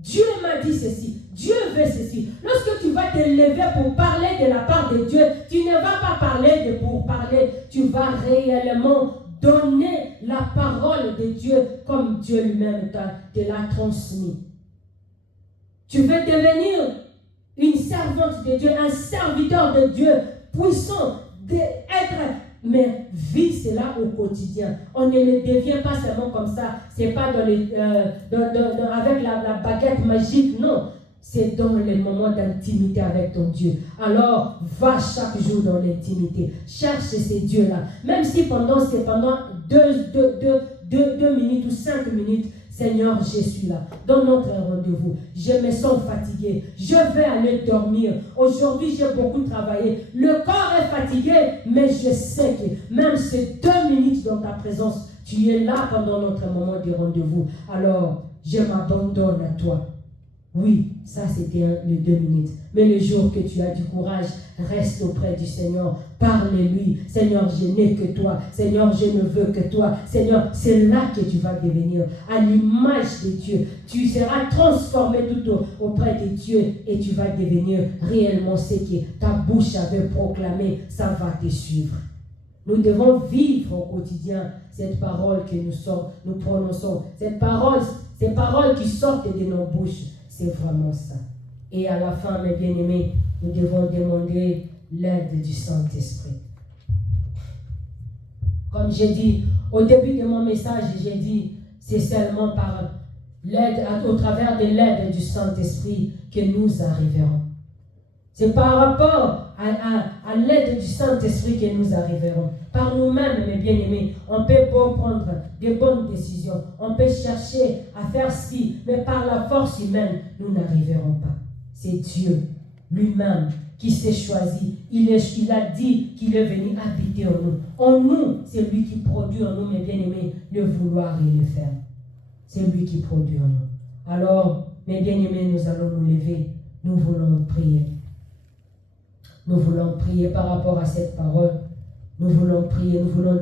Dieu m'a dit ceci, Dieu veut ceci. Lorsque tu vas te lever pour parler de la part de Dieu, tu ne vas pas parler pour parler, tu vas réellement donner la parole de Dieu comme Dieu lui-même te l'a transmis. Tu veux devenir une servante de Dieu, un serviteur de Dieu, puissant, mais vis cela au quotidien. On ne le devient pas seulement comme ça. C'est pas avec la baguette magique, non. C'est dans les moments d'intimité avec ton Dieu. Alors, va chaque jour dans l'intimité. Cherche ces dieux-là. Même si pendant 2 minutes ou 5 minutes, Seigneur, je suis là. Dans notre rendez-vous, je me sens fatigué. Je vais aller dormir. Aujourd'hui, j'ai beaucoup travaillé. Le corps est fatigué, mais je sais que même ces 2 minutes dans ta présence, tu es là pendant notre moment de rendez-vous. Alors, je m'abandonne à toi. Oui, ça c'était les 2 minutes. Mais le jour que tu as du courage, reste auprès du Seigneur. Parle-lui. Seigneur, je n'ai que toi. Seigneur, je ne veux que toi. Seigneur, c'est là que tu vas devenir à l'image de Dieu. Tu seras transformé tout auprès de Dieu et tu vas devenir réellement ce que ta bouche avait proclamé. Ça va te suivre. Nous devons vivre au quotidien cette parole que nous prononçons. Ces paroles qui sortent de nos bouches. C'est vraiment ça. Et à la fin, mes bien-aimés, nous devons demander l'aide du Saint-Esprit. Comme j'ai dit au début de mon message, j'ai dit, c'est seulement par l'aide, au travers de l'aide du Saint-Esprit que nous arriverons. C'est par rapport à l'aide du Saint-Esprit que nous arriverons. Par nous-mêmes, mes bien-aimés, on peut prendre de bonnes décisions. On peut chercher à faire ci, mais par la force humaine, nous n'arriverons pas. C'est Dieu lui-même qui s'est choisi. Il a dit qu'il est venu habiter en nous. En nous, c'est lui qui produit en nous, mes bien-aimés, le vouloir et le faire. C'est lui qui produit en nous. Alors, mes bien-aimés, nous allons nous lever. Nous voulons prier. Nous voulons prier par rapport à cette parole. Nous voulons prier, nous voulons